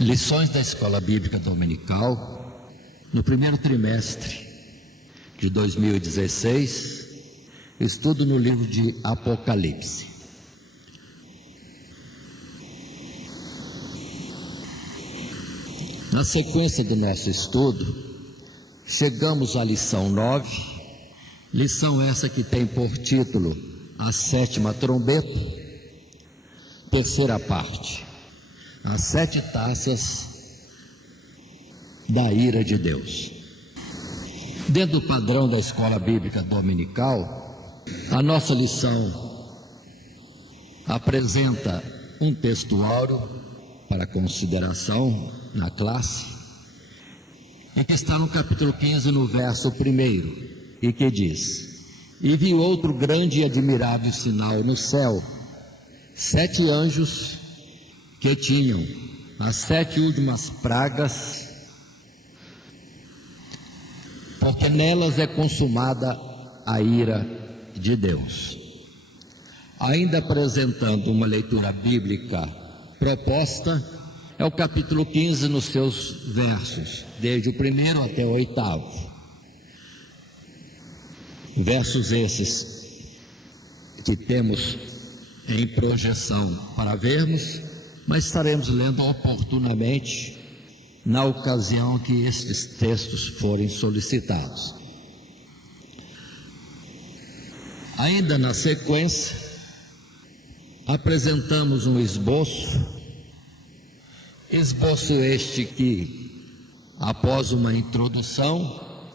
Lições da Escola Bíblica Dominical, no primeiro trimestre de 2016, estudo no livro de Apocalipse. Na sequência do nosso estudo, chegamos à lição 9, lição essa que tem por título A Sétima Trombeta, terceira parte. As 7 taças da ira de Deus. Dentro do padrão da Escola Bíblica Dominical, a nossa lição apresenta um textuário para consideração na classe, e que está no capítulo 15, no verso 1, e que diz: E vi outro grande e admirável sinal no céu, 7 anjos que tinham as 7 últimas pragas, porque nelas é consumada a ira de Deus. Ainda apresentando uma leitura bíblica proposta, é o capítulo 15 nos seus versos, desde o 1º até o 8º. Versos esses que temos em projeção para vermos, mas estaremos lendo oportunamente na ocasião que estes textos forem solicitados. Ainda na sequência, apresentamos um esboço este que, após uma introdução,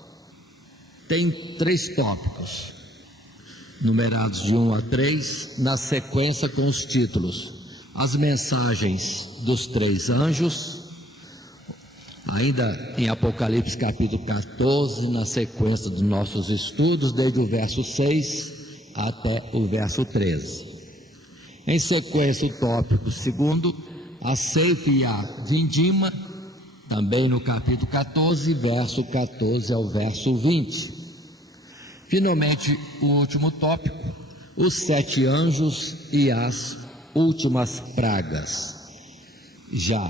tem 3 tópicos, numerados de 1 a 3, na sequência com os títulos: As mensagens dos 3 anjos, ainda em Apocalipse capítulo 14, na sequência dos nossos estudos, desde o verso 6 até o verso 13. Em sequência, o tópico 2, a ceifa e a vindima, também no capítulo 14, verso 14 ao verso 20. Finalmente, o último tópico, os 7 anjos e as últimas pragas, já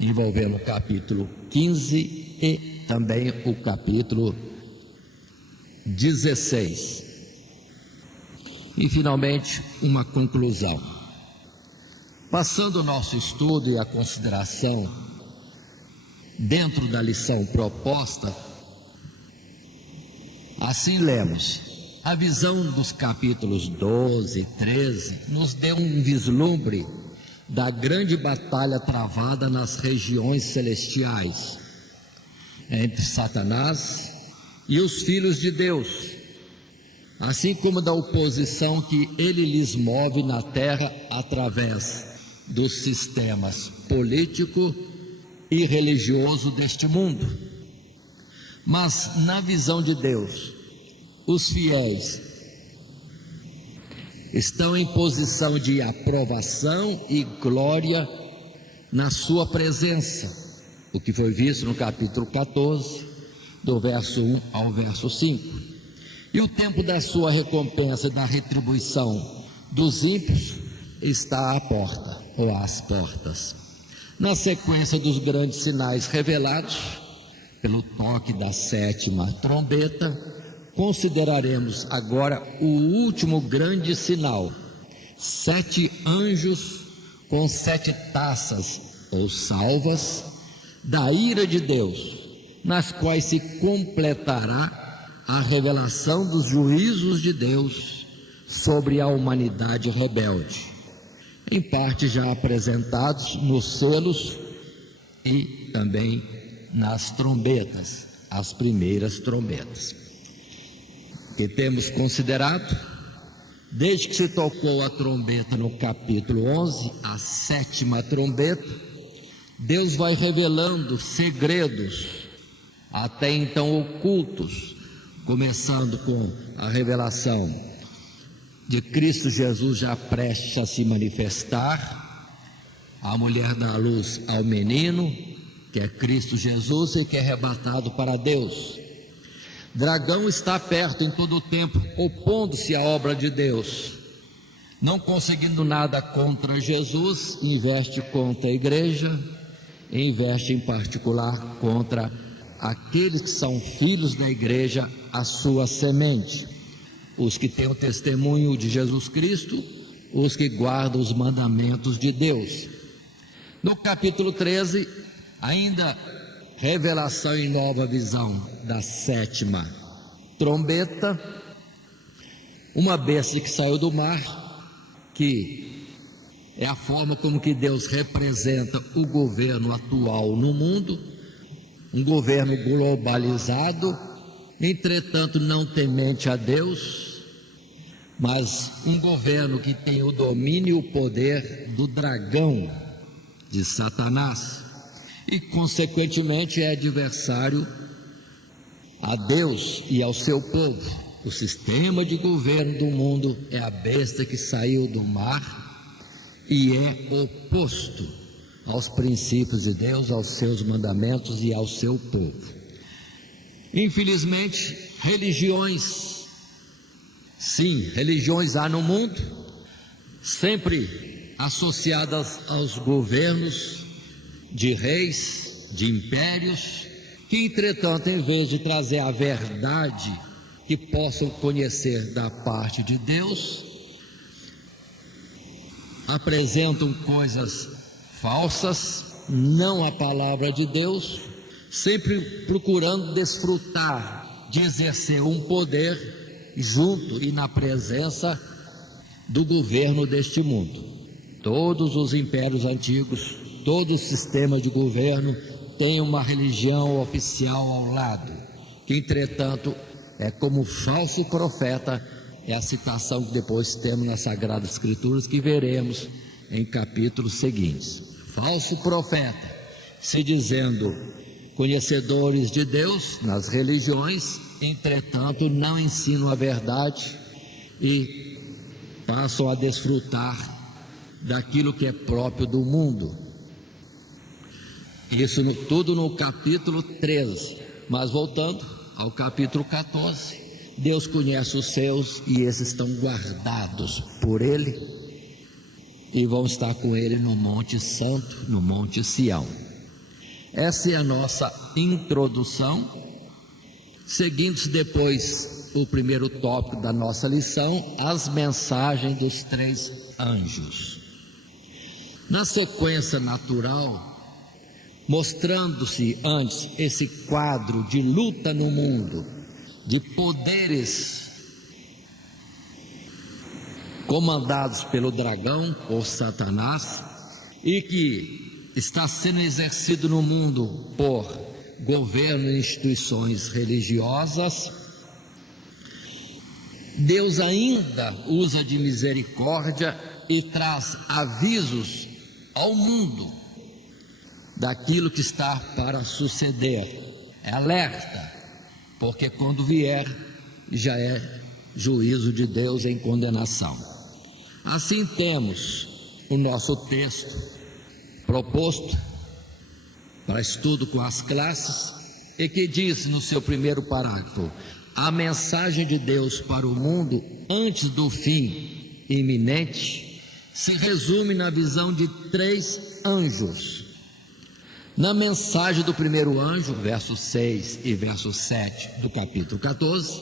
envolvendo o capítulo 15 e também o capítulo 16. E finalmente, uma conclusão. Passando o nosso estudo e a consideração dentro da lição proposta, assim lemos: a visão dos capítulos 12 e 13 nos deu um vislumbre da grande batalha travada nas regiões celestiais, entre Satanás e os filhos de Deus, assim como da oposição que ele lhes move na terra através dos sistemas político e religioso deste mundo. Mas na visão de Deus, os fiéis estão em posição de aprovação e glória na sua presença, o que foi visto no capítulo 14, do verso 1 ao verso 5. E o tempo da sua recompensa e da retribuição dos ímpios está à porta, ou às portas. Na sequência dos grandes sinais revelados pelo toque da 7ª trombeta, consideraremos agora o último grande sinal: 7 anjos com 7 taças ou salvas da ira de Deus, nas quais se completará a revelação dos juízos de Deus sobre a humanidade rebelde, em parte já apresentados nos selos e também nas trombetas, as primeiras trombetas, que temos considerado, desde que se tocou a trombeta no capítulo 11, a 7ª trombeta, Deus vai revelando segredos até então ocultos, começando com a revelação de Cristo Jesus já prestes a se manifestar, a mulher dá luz ao menino, que é Cristo Jesus, e que é arrebatado para Deus. Dragão está perto em todo o tempo, opondo-se à obra de Deus. Não conseguindo nada contra Jesus, investe contra a igreja investe em particular contra aqueles que são filhos da igreja, a sua semente, os que têm o testemunho de Jesus Cristo, os que guardam os mandamentos de Deus. No capítulo 13, ainda revelação e nova visão da sétima trombeta, uma besta que saiu do mar, que é a forma como que Deus representa o governo atual no mundo, um governo globalizado, entretanto não temente a Deus, mas um governo que tem o domínio e o poder do dragão, de Satanás, e consequentemente é adversário a Deus e ao seu povo. O sistema de governo do mundo é a besta que saiu do mar e é oposto aos princípios de Deus, aos seus mandamentos e ao seu povo. Infelizmente, religiões, sim, religiões há no mundo, sempre associadas aos governos de reis, de impérios, que entretanto, em vez de trazer a verdade que possam conhecer da parte de Deus, apresentam coisas falsas, não a palavra de Deus, sempre procurando desfrutar de exercer um poder junto e na presença do governo deste mundo. Todos os impérios antigos, todo o sistema de governo tem uma religião oficial ao lado, que entretanto é como falso profeta, é a citação que depois temos nas Sagradas Escrituras, que veremos em capítulos seguintes. Falso profeta, se dizendo conhecedores de Deus nas religiões, entretanto não ensinam a verdade e passam a desfrutar daquilo que é próprio do mundo. Isso tudo no capítulo 13, mas voltando ao capítulo 14, Deus conhece os seus e esses estão guardados por Ele e vão estar com Ele no Monte Santo, no Monte Sião. Essa é a nossa introdução. Seguindo depois o primeiro tópico da nossa lição, as mensagens dos 3 anjos. Na sequência natural, mostrando-se antes esse quadro de luta no mundo, de poderes comandados pelo dragão, por Satanás, e que está sendo exercido no mundo por governo e instituições religiosas, Deus ainda usa de misericórdia e traz avisos ao mundo daquilo que está para suceder. É alerta, porque quando vier já é juízo de Deus em condenação. Assim temos o nosso texto proposto para estudo com as classes, e que diz no seu primeiro parágrafo: a mensagem de Deus para o mundo antes do fim iminente se resume na visão de 3 anjos. Na mensagem do primeiro anjo, verso 6 e verso 7 do capítulo 14,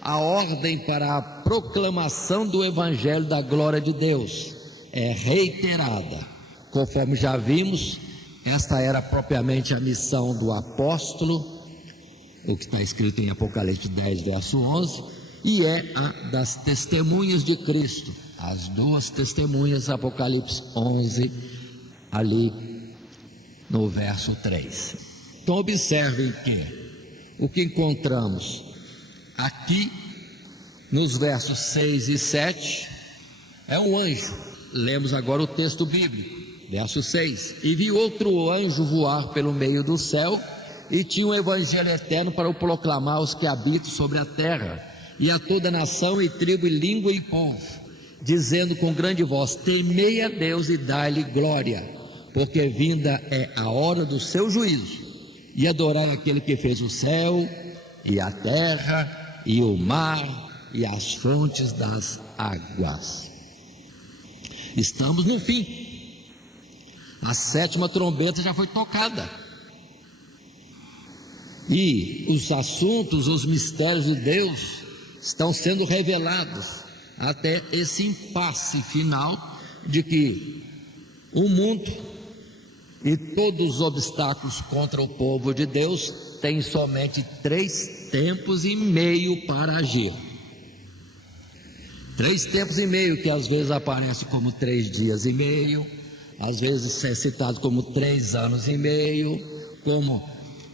a ordem para a proclamação do evangelho da glória de Deus é reiterada. Conforme já vimos, esta era propriamente a missão do apóstolo, o que está escrito em Apocalipse 10, verso 11, e é a das testemunhas de Cristo, as 2 testemunhas, Apocalipse 11, ali no verso 3. Então observem que o que encontramos aqui nos versos 6 e 7 é um anjo. Lemos agora o texto bíblico, verso 6: e vi outro anjo voar pelo meio do céu, e tinha um evangelho eterno para o proclamar aos que habitam sobre a terra, e a toda nação, e tribo, e língua, e povo, dizendo com grande voz: temei a Deus e dai-lhe glória, porque vinda é a hora do seu juízo, e adorai aquele que fez o céu, e a terra, e o mar, e as fontes das águas. Estamos no fim. A 7ª trombeta já foi tocada. E os assuntos, os mistérios de Deus estão sendo revelados até esse impasse final de que o mundo e todos os obstáculos contra o povo de Deus têm somente 3 tempos e meio para agir. 3 tempos e meio, que às vezes aparece como 3 dias e meio, às vezes é citado como 3 anos e meio, como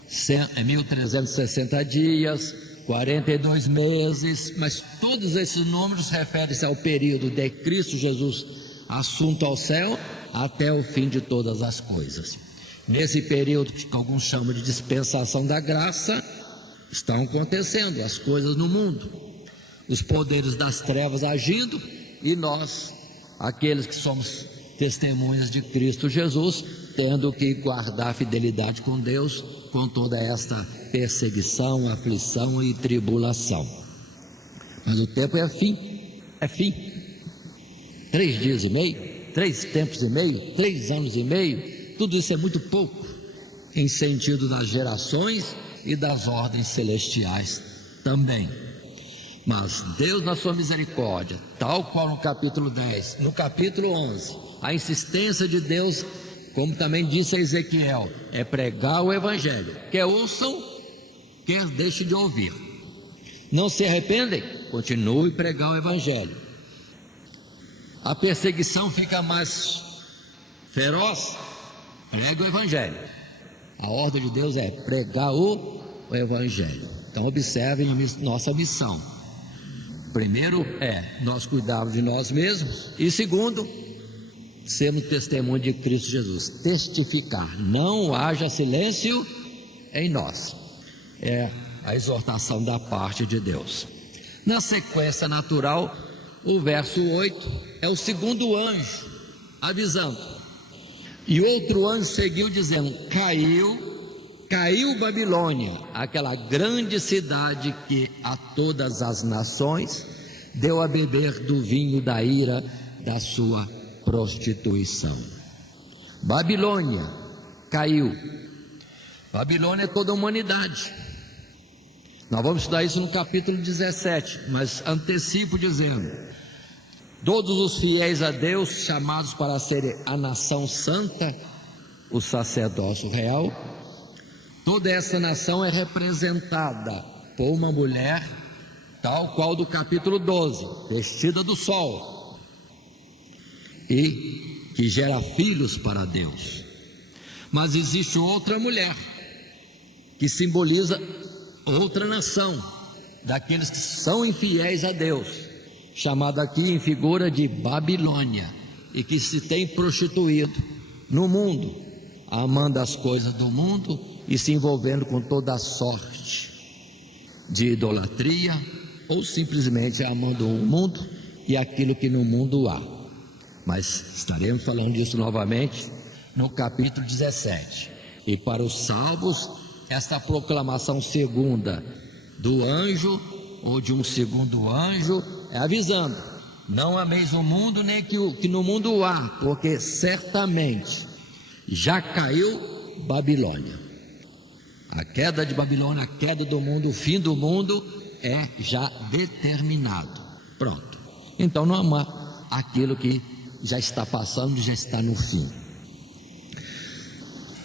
1360 dias, 42 meses, mas todos esses números referem-se ao período de Cristo Jesus assunto ao céu até o fim de todas as coisas. Nesse período que alguns chamam de dispensação da graça, estão acontecendo as coisas no mundo, os poderes das trevas agindo, e nós, aqueles que somos testemunhas de Cristo Jesus, tendo que guardar a fidelidade com Deus, com toda esta perseguição, aflição e tribulação. Mas o tempo é fim. 3 dias e meio, 3 tempos e meio, 3 anos e meio, tudo isso é muito pouco, em sentido das gerações e das ordens celestiais também. Mas Deus, na sua misericórdia, tal qual no capítulo 10, no capítulo 11, a insistência de Deus, como também disse a Ezequiel, é pregar o evangelho, quer ouçam, quer deixem de ouvir. Não se arrependem? Continue a pregar o evangelho. A perseguição fica mais feroz? Prega o evangelho. A ordem de Deus é pregar o evangelho. Então observem a nossa missão. Primeiro é nós cuidarmos de nós mesmos, e segundo, sermos testemunho de Cristo Jesus, testificar, não haja silêncio em nós. É a exortação da parte de Deus. Na sequência natural, o verso 8 é o segundo anjo avisando. E outro anjo seguiu dizendo: caiu Babilônia, aquela grande cidade que a todas as nações deu a beber do vinho da ira da sua prostituição. Babilônia caiu. Babilônia é toda a humanidade. Nós vamos estudar isso no capítulo 17, mas antecipo dizendo: todos os fiéis a Deus, chamados para serem a nação santa, o sacerdócio real, toda essa nação é representada por uma mulher, tal qual do capítulo 12, vestida do sol, e que gera filhos para Deus. Mas existe outra mulher, que simboliza outra nação, daqueles que são infiéis a Deus, chamada aqui em figura de Babilônia, e que se tem prostituído no mundo, amando as coisas do mundo e se envolvendo com toda a sorte de idolatria, ou simplesmente amando o mundo e aquilo que no mundo há. Mas estaremos falando disso novamente no capítulo 17. E para os salvos, esta proclamação segunda do anjo, ou de um segundo anjo, é avisando: não ameis o mundo, nem que no mundo há, porque certamente já caiu Babilônia. A queda de Babilônia, a queda do mundo, o fim do mundo é já determinado. Pronto. Então não amar aquilo que já está passando, já está no fim.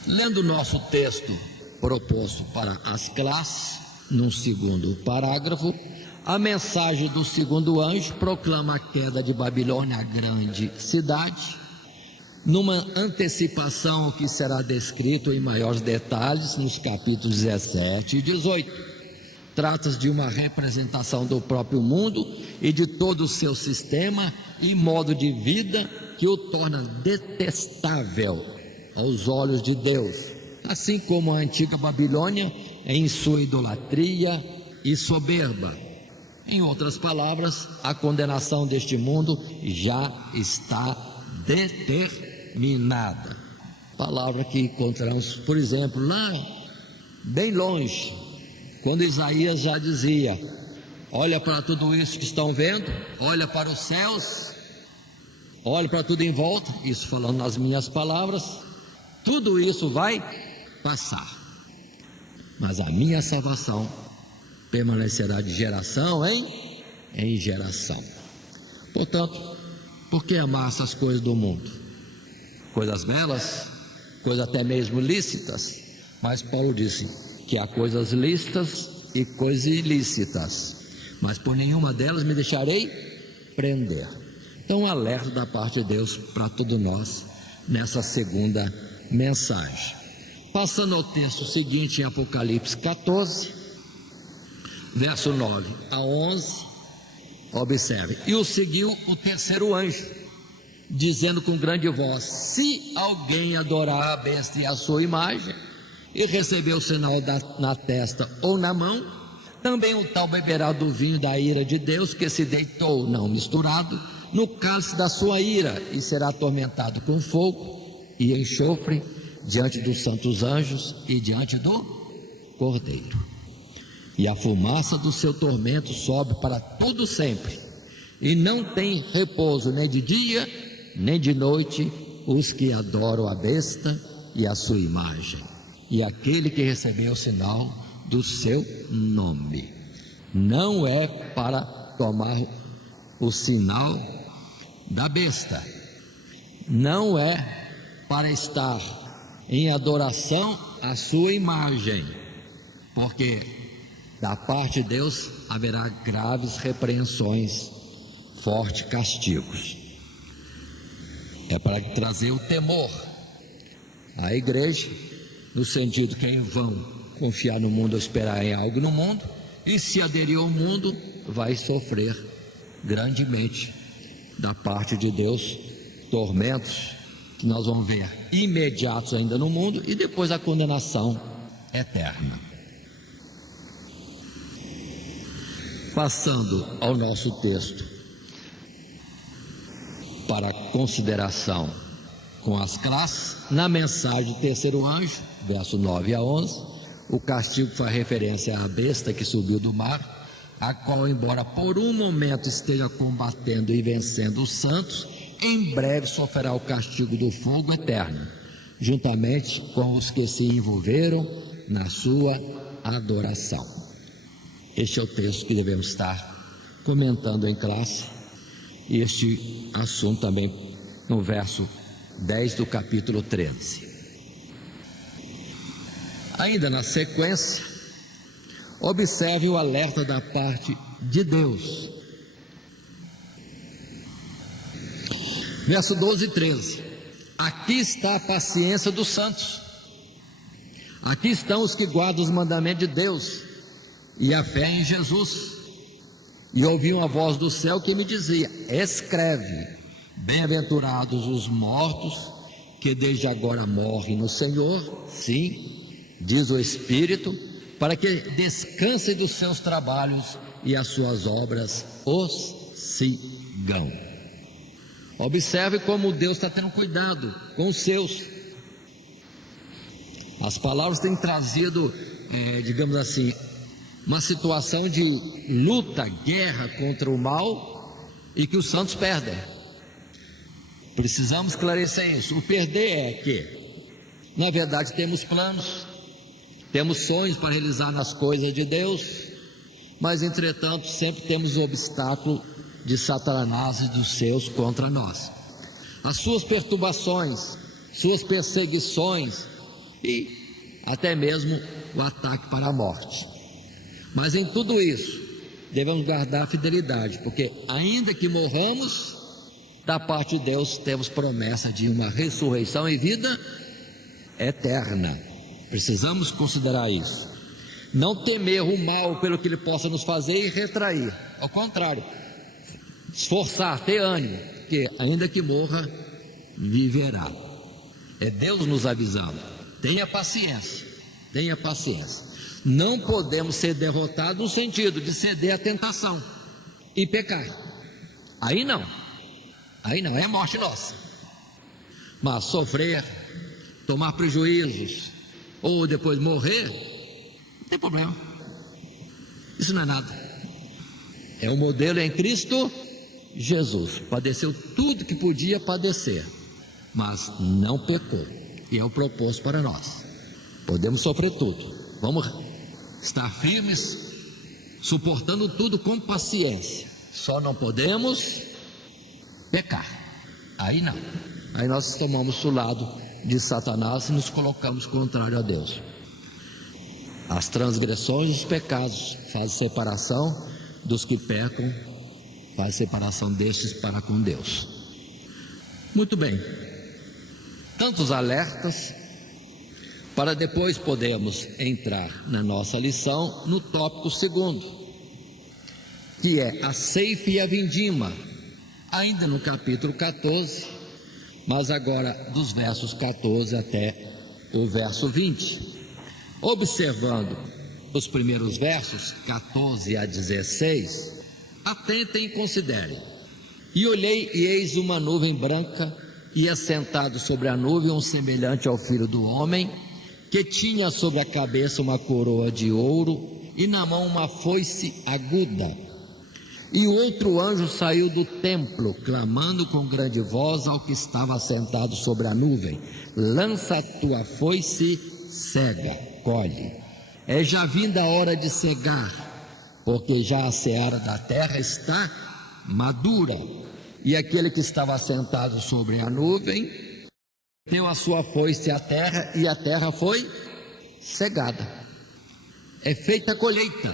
Lendo o nosso texto proposto para as classes, no segundo parágrafo, a mensagem do segundo anjo proclama a queda de Babilônia, a grande cidade, numa antecipação ao que será descrito em maiores detalhes nos capítulos 17 e 18. Trata-se de uma representação do próprio mundo e de todo o seu sistema e modo de vida, que o torna detestável aos olhos de Deus, assim como a antiga Babilônia em sua idolatria e soberba. Em outras palavras, a condenação deste mundo já está determinada. Palavra que encontramos, por exemplo, lá bem longe, quando Isaías já dizia: olha para tudo isso que estão vendo, olha para os céus, olha para tudo em volta, isso falando nas minhas palavras, tudo isso vai passar, mas a minha salvação permanecerá de geração em geração. Portanto, por que amar essas coisas do mundo? Coisas belas, coisas até mesmo lícitas, mas Paulo disse que há coisas lícitas e coisas ilícitas, mas por nenhuma delas me deixarei prender. Então, um alerta da parte de Deus para todos nós nessa segunda mensagem. Passando ao texto seguinte, em Apocalipse 14, verso 9 a 11, observe: e o seguiu o terceiro anjo, dizendo com grande voz: se alguém adorar a besta e a sua imagem, e receber o sinal na testa ou na mão, também o tal beberá do vinho da ira de Deus, que se deitou, não misturado, no cálice da sua ira, e será atormentado com fogo e enxofre diante dos santos anjos e diante do Cordeiro. E a fumaça do seu tormento sobe para todo sempre, e não tem repouso nem de dia nem de noite os que adoram a besta e a sua imagem, e aquele que recebeu o sinal do seu nome. Não é para tomar o sinal da besta, não é para estar em adoração à sua imagem, porque da parte de Deus haverá graves repreensões, fortes castigos. É para trazer o temor à igreja, no sentido que em vão confiar no mundo ou esperar em algo no mundo, e se aderir ao mundo vai sofrer grandemente da parte de Deus tormentos que nós vamos ver imediatos ainda no mundo, e depois a condenação eterna. Passando ao nosso texto para consideração com as classes, na mensagem do terceiro anjo, verso 9 a 11, o castigo faz referência à besta que subiu do mar, a qual, embora por um momento esteja combatendo e vencendo os santos, em breve sofrerá o castigo do fogo eterno, juntamente com os que se envolveram na sua adoração. Este é o texto que devemos estar comentando em classe, e este assunto também no verso 10 do capítulo 13. Ainda na sequência, observe o alerta da parte de Deus. Verso 12 e 13: aqui está a paciência dos santos, aqui estão os que guardam os mandamentos de Deus e a fé em Jesus. E ouvi uma voz do céu que me dizia: escreve, bem-aventurados os mortos que desde agora morrem no Senhor, sim, diz o Espírito, para que descansem dos seus trabalhos e as suas obras os sigam. Observe como Deus está tendo cuidado com os seus. As palavras têm trazido, digamos assim, uma situação de luta, guerra contra o mal, e que os santos perdem. Precisamos esclarecer isso. O perder é que, na verdade, temos planos, temos sonhos para realizar nas coisas de Deus, mas entretanto sempre temos o obstáculo de Satanás e dos seus contra nós, as suas perturbações, suas perseguições e até mesmo o ataque para a morte. Mas em tudo isso devemos guardar a fidelidade, porque ainda que morramos, da parte de Deus temos promessa de uma ressurreição e vida eterna. Precisamos considerar isso, não temer o mal pelo que ele possa nos fazer e retrair, ao contrário, esforçar, ter ânimo, porque ainda que morra, viverá. É Deus nos avisando: tenha paciência, tenha paciência. Não podemos ser derrotados no sentido de ceder à tentação e pecar. Aí não, é morte nossa. Mas sofrer, tomar prejuízos ou depois morrer, não tem problema. Isso não é nada. É um modelo em Cristo Jesus. Padeceu tudo que podia padecer, mas não pecou. e é o proposto para nós. Podemos sofrer tudo, vamos estar firmes, suportando tudo com paciência, só não podemos pecar, aí não, aí nós tomamos o lado de Satanás e nos colocamos contrário a Deus. As transgressões e os pecados fazem separação dos que pecam, faz separação destes para com Deus. Muito bem, tantos alertas, para depois podermos entrar na nossa lição no tópico segundo, que é a ceifa e a vindima, ainda no capítulo 14, mas agora dos versos 14 até o verso 20. Observando os primeiros versos, 14 a 16, atentem e considerem. E olhei, e eis uma nuvem branca, e assentado sobre a nuvem um semelhante ao filho do homem, que tinha sobre a cabeça uma coroa de ouro, e na mão uma foice aguda. E o outro anjo saiu do templo, clamando com grande voz ao que estava sentado sobre a nuvem: lança a tua foice, cega, colhe. É já vinda a hora de cegar, porque já a seara da terra está madura. E aquele que estava sentado sobre a nuvem deu a sua foice à terra, e a terra foi cegada. É feita a colheita.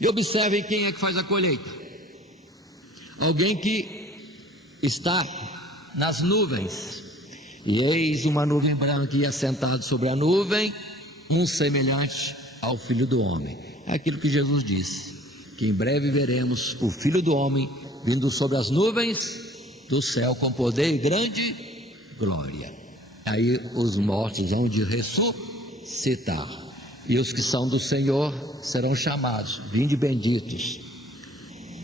E observem quem é que faz a colheita. Alguém que está nas nuvens. E eis uma nuvem branca, e assentado sobre a nuvem um semelhante ao filho do homem. É aquilo que Jesus disse, que em breve veremos o filho do homem vindo sobre as nuvens do céu com poder e grande glória. Aí os mortos vão de ressuscitar, e os que são do Senhor serão chamados: vinde benditos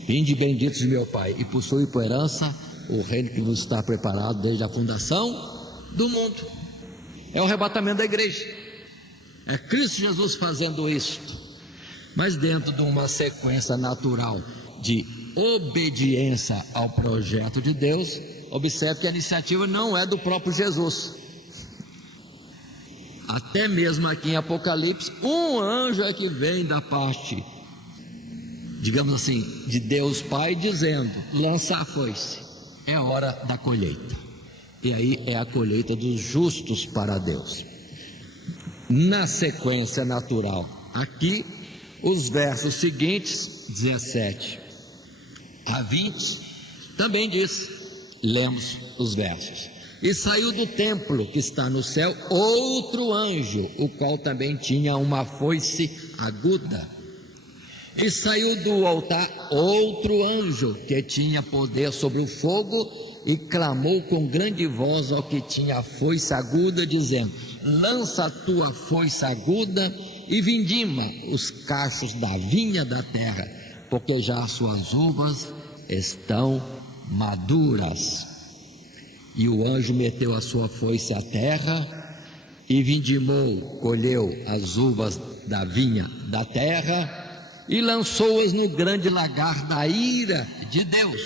de meu Pai, e possui por herança o reino que vos está preparado desde a fundação do mundo. É o arrebatamento da igreja, é Cristo Jesus fazendo isto, mas dentro de uma sequência natural de obediência ao projeto de Deus. Observe que a iniciativa não é do próprio Jesus. Até mesmo aqui em Apocalipse, um anjo é que vem da parte, digamos assim, de Deus Pai, dizendo: lança a foice, é hora da colheita. E aí é a colheita dos justos para Deus. Na sequência natural, aqui, os versos seguintes, 17 a 20, também diz, lemos os versos: e saiu do templo que está no céu outro anjo, o qual também tinha uma foice aguda. E saiu do altar outro anjo, que tinha poder sobre o fogo, e clamou com grande voz ao que tinha a foice aguda, dizendo: lança a tua foice aguda e vindima os cachos da vinha da terra, porque já as suas uvas estão maduras. E o anjo meteu a sua foice à terra e vindimou, colheu as uvas da vinha da terra e lançou-as no grande lagar da ira de Deus.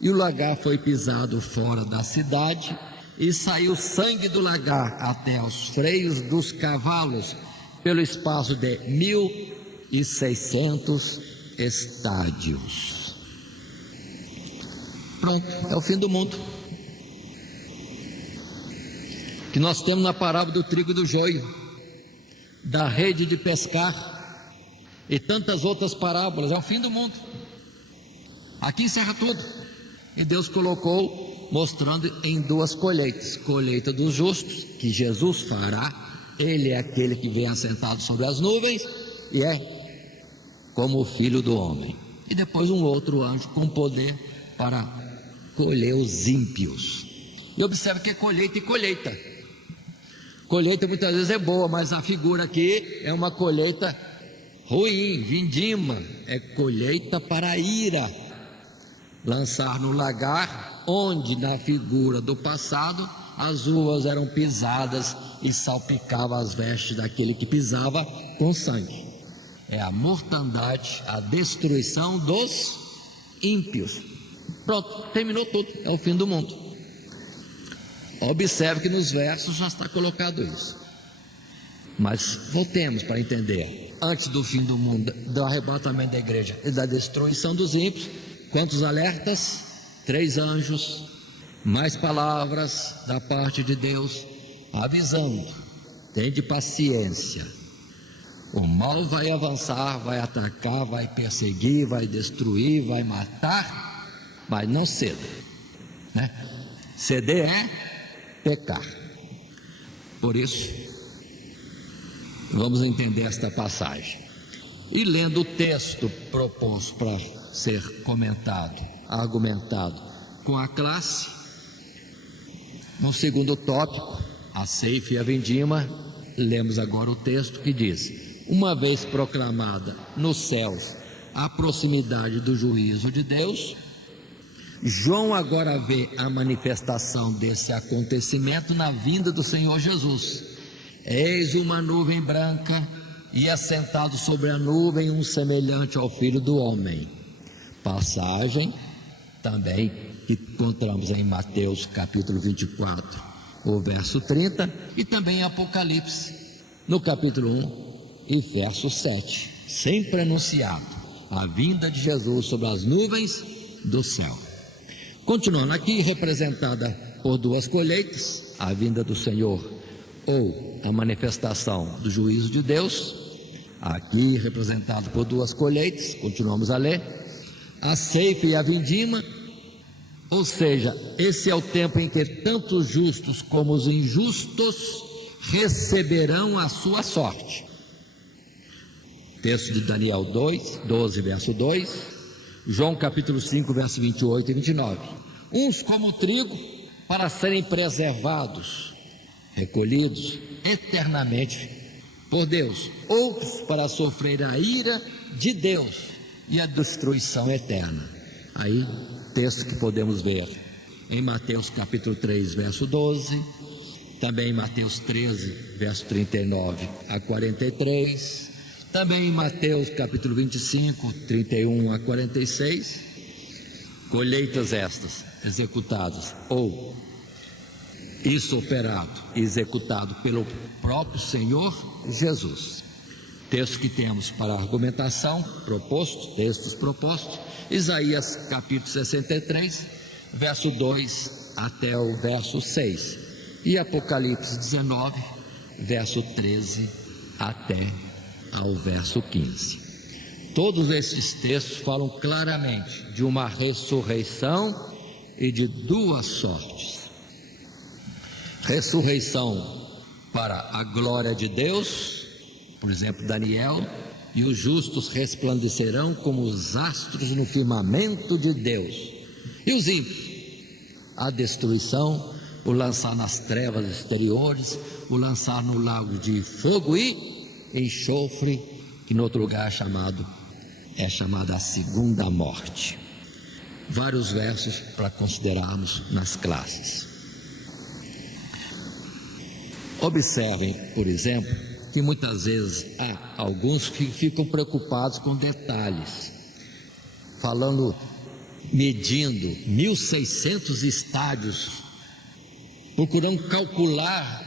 E o lagar foi pisado fora da cidade, e saiu sangue do lagar até aos freios dos cavalos, pelo espaço de 1.600 estádios. Pronto, é o fim do mundo, que nós temos na parábola do trigo e do joio, da rede de pescar e tantas outras parábolas. É o fim do mundo. Aqui encerra tudo. E Deus colocou, mostrando em duas colheitas: colheita dos justos, que Jesus fará, Ele é aquele que vem assentado sobre as nuvens, e é como o filho do homem. E depois um outro anjo com poder para colher os ímpios. E observe que é colheita e colheita. Colheita muitas vezes é boa, mas a figura aqui é uma colheita ruim, vindima, é colheita para a ira. Lançar no lagar, onde na figura do passado as uvas eram pisadas e salpicava as vestes daquele que pisava com sangue. É a mortandade, a destruição dos ímpios. Pronto, terminou tudo, é o fim do mundo. Observe que nos versos já está colocado isso. Mas voltemos para entender. Antes do fim do mundo, do arrebatamento da igreja e da destruição dos ímpios, quantos alertas? 3 anjos, mais palavras da parte de Deus, avisando: tende paciência. O mal vai avançar, vai atacar, vai perseguir, vai destruir, vai matar, mas não ceda, né? Ceder é pecar. Por isso, vamos entender esta passagem. E lendo o texto proposto para ser comentado, argumentado com a classe, no segundo tópico, a ceifa e a vindima, lemos agora o texto que diz: uma vez proclamada nos céus a proximidade do juízo de Deus, João agora vê a manifestação desse acontecimento na vinda do Senhor Jesus. Eis uma nuvem branca, e assentado sobre a nuvem um semelhante ao Filho do Homem. Passagem também que encontramos em Mateus capítulo 24, o verso 30, e também em Apocalipse, no capítulo 1 e verso 7, sempre anunciado a vinda de Jesus sobre as nuvens do céu. Continuando aqui, representada por 2 colheitas, a vinda do Senhor ou a manifestação do juízo de Deus, aqui representado por 2 colheitas, continuamos a ler, a ceifa e a vindima, ou seja, esse é o tempo em que tanto os justos como os injustos receberão a sua sorte. Texto de Daniel 12, verso 2, João capítulo 5, verso 28 e 29. Uns como trigo para serem preservados, recolhidos eternamente por Deus, outros para sofrer a ira de Deus e a destruição eterna. Aí, texto que podemos ver em Mateus capítulo 3, verso 12, também em Mateus 13, verso 39 a 43, também em Mateus capítulo 25, 31 a 46, colheitas estas executadas, ou isso operado, executado pelo próprio Senhor Jesus. Texto que temos para argumentação, textos propostos, Isaías capítulo 63, verso 2 até o verso 6, e Apocalipse 19, verso 13 até ao verso 15. Todos esses textos falam claramente de uma ressurreição e de 2 sortes: ressurreição para a glória de Deus, por exemplo, Daniel, e os justos resplandecerão como os astros no firmamento de Deus, e os ímpios, a destruição, o lançar nas trevas exteriores, o lançar no lago de fogo e enxofre, que no outro lugar é chamada a segunda morte. Vários versos para considerarmos nas classes. Observem, por exemplo, que muitas vezes há alguns que ficam preocupados com detalhes, medindo 1.600 estádios, procurando calcular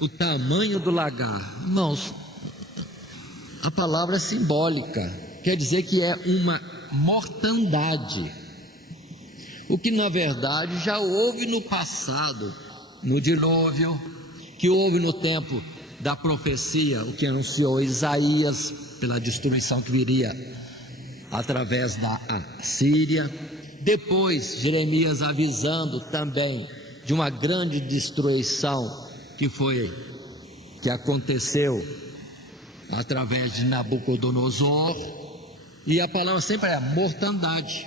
o tamanho do lagar. Irmãos, a palavra é simbólica, quer dizer que é uma mortandade, o que na verdade já houve no passado, no dilúvio, que houve no tempo da profecia, o que anunciou Isaías pela destruição que viria através da Assíria. Depois Jeremias avisando também de uma grande destruição que aconteceu através de Nabucodonosor. E a palavra sempre é mortandade,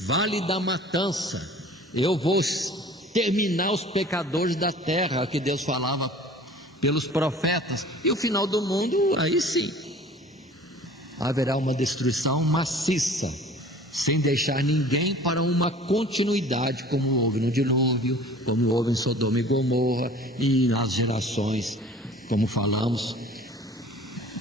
vale da matança. Eu vou terminar os pecadores da terra, que Deus falava pelos profetas. E o final do mundo, aí sim, haverá uma destruição maciça, sem deixar ninguém para uma continuidade, como houve no dilúvio, como houve em Sodoma e Gomorra, e nas gerações, como falamos,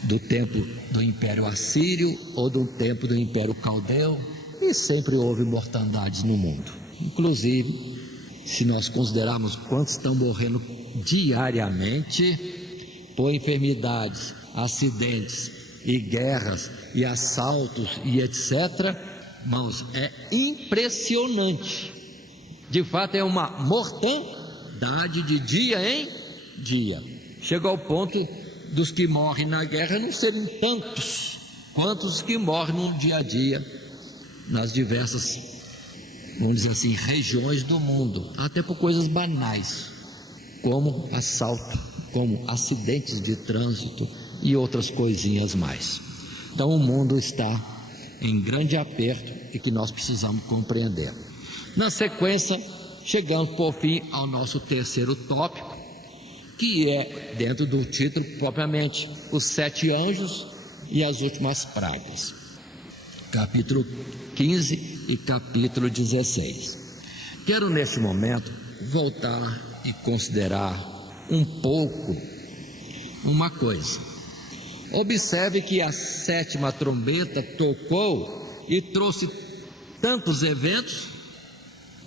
do tempo do Império Assírio ou do tempo do Império Caldeu. E sempre houve mortandades no mundo, inclusive se nós considerarmos quantos estão morrendo diariamente por enfermidades, acidentes e guerras e assaltos e etc., irmãos, é impressionante. De fato é uma mortandade de dia em dia. Chega ao ponto dos que morrem na guerra não serem tantos quanto os que morrem no dia a dia nas diversas, vamos dizer assim, regiões do mundo, até por coisas banais, como assalto, como acidentes de trânsito e outras coisinhas mais. Então o mundo está em grande aperto e que nós precisamos compreender. Na sequência, chegamos por fim ao nosso terceiro tópico, que é dentro do título propriamente, os 7 anjos e as últimas pragas, capítulo 15 e capítulo 16. Quero neste momento voltar e considerar um pouco uma coisa. Observe que a 7ª trombeta tocou e trouxe tantos eventos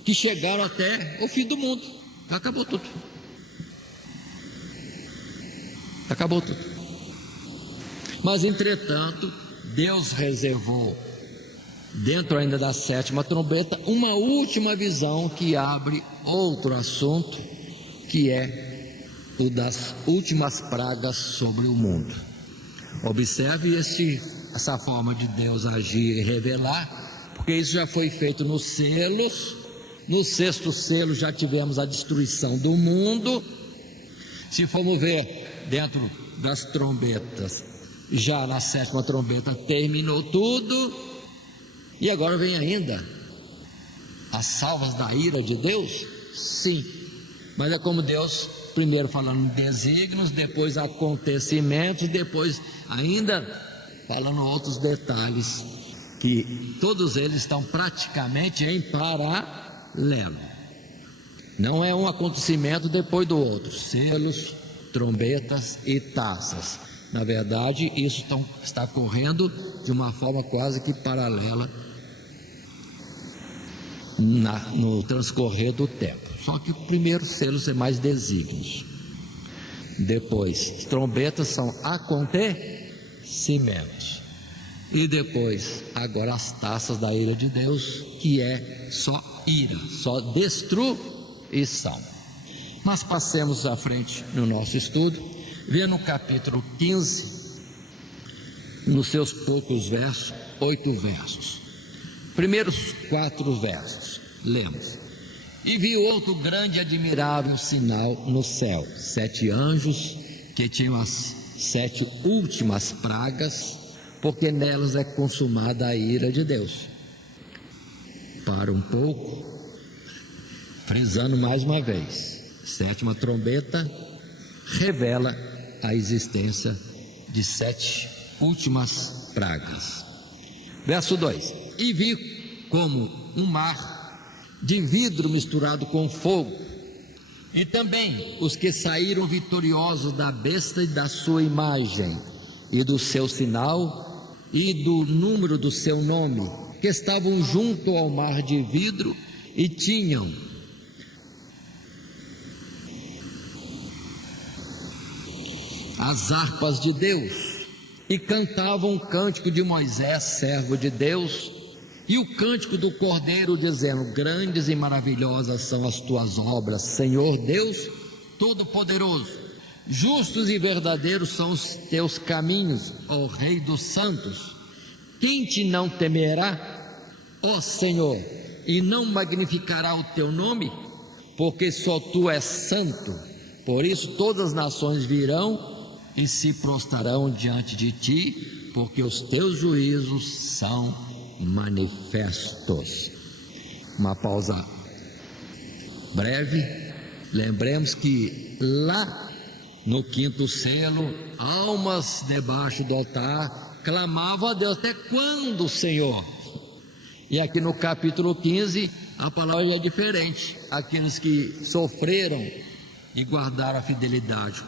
que chegaram até o fim do mundo. Acabou tudo. Acabou tudo. Mas entretanto, Deus reservou, dentro ainda da 7ª trombeta, uma última visão que abre outro assunto, que é o das últimas pragas sobre o mundo. Observe essa forma de Deus agir e revelar, porque isso já foi feito nos selos. No 6º selo já tivemos a destruição do mundo. Se formos ver dentro das trombetas, já na 7ª trombeta terminou tudo, e agora vem ainda as salvas da ira de Deus? Sim, mas é como Deus, primeiro falando desígnios, depois acontecimentos, depois ainda falando outros detalhes, que todos eles estão praticamente em paralelo. Não é um acontecimento depois do outro, selos, trombetas e taças. Na verdade, isso está correndo de uma forma quase que paralela no transcorrer do tempo. Só que o primeiro selos é mais desígnios. Depois, trombetas são acontecimentos. E depois, agora as taças da ira de Deus, que é só ira, só destruição. Mas passemos à frente no nosso estudo. Vê no capítulo 15, nos seus poucos versos, 8 versos. Primeiros 4 versos, lemos. E vi outro grande e admirável sinal no céu, 7 anjos que tinham as 7 últimas pragas, porque nelas é consumada a ira de Deus. Para um pouco, frisando mais uma vez, 7ª trombeta revela a existência de 7 últimas pragas. Verso 2: E vi como um mar de vidro misturado com fogo, e também os que saíram vitoriosos da besta e da sua imagem, e do seu sinal, e do número do seu nome, que estavam junto ao mar de vidro, e tinham as harpas de Deus, e cantavam o cântico de Moisés, servo de Deus, e o cântico do Cordeiro, dizendo: Grandes e maravilhosas são as tuas obras, Senhor Deus Todo-Poderoso. Justos e verdadeiros são os teus caminhos, ó Rei dos santos. Quem te não temerá, ó Senhor, e não magnificará o teu nome? Porque só tu és santo. Por isso todas as nações virão e se prostrarão diante de ti, porque os teus juízos são manifestos. Uma pausa breve. Lembremos que lá no 5º selo, almas debaixo do altar clamavam a Deus: até quando, Senhor? E aqui no capítulo 15 a palavra é diferente. Aqueles que sofreram e guardaram a fidelidade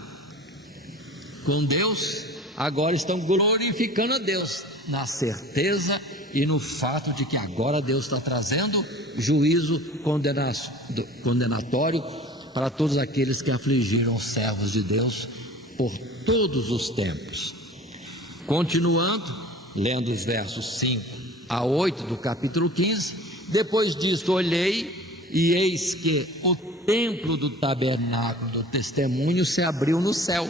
com Deus, agora estão glorificando a Deus. na certeza e no fato de que agora Deus está trazendo juízo condenatório para todos aqueles que afligiram os servos de Deus por todos os tempos. Continuando, lendo os versos 5 a 8 do capítulo 15, depois disso olhei e eis que o templo do tabernáculo do testemunho se abriu no céu,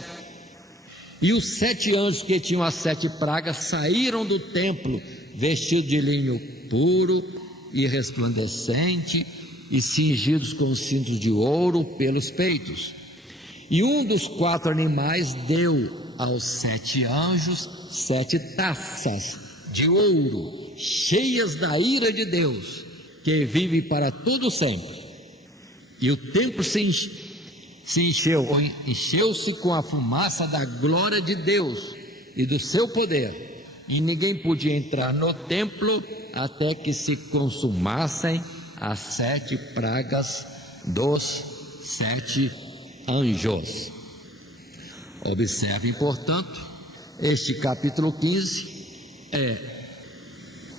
e os 7 anjos que tinham as 7 pragas saíram do templo, vestidos de linho puro e resplandecente, e cingidos com cintos de ouro pelos peitos. E um dos 4 animais deu aos 7 anjos 7 taças de ouro, cheias da ira de Deus, que vive para todo sempre. E o templo encheu-se com a fumaça da glória de Deus e do seu poder, e ninguém podia entrar no templo até que se consumassem as 7 pragas dos 7 anjos. Observem, portanto, este capítulo 15 é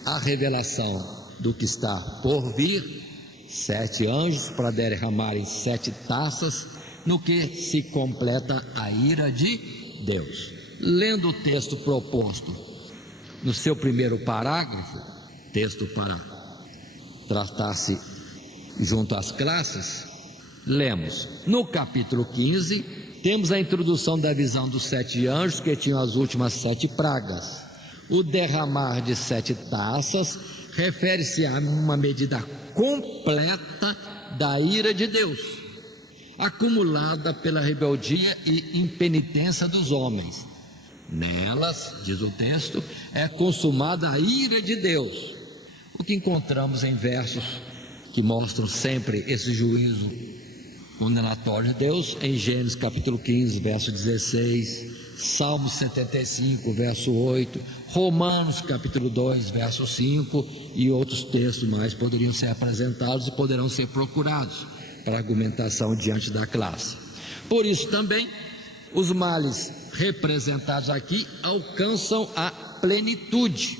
a revelação do que está por vir, 7 anjos para derramarem 7 taças, no que se completa a ira de Deus. Lendo o texto proposto no seu primeiro parágrafo, texto para tratar-se junto às classes, lemos: no capítulo 15, temos a introdução da visão dos 7 anjos que tinham as últimas 7 pragas. O derramar de 7 taças refere-se a uma medida completa da ira de Deus, acumulada pela rebeldia e impenitência dos homens. Nelas, diz o texto, é consumada a ira de Deus. O que encontramos em versos que mostram sempre esse juízo condenatório de Deus, em Gênesis capítulo 15, verso 16, Salmos 75, verso 8, Romanos capítulo 2, verso 5, e outros textos mais poderiam ser apresentados e poderão ser procurados para argumentação diante da classe. Por isso também, os males representados aqui alcançam a plenitude,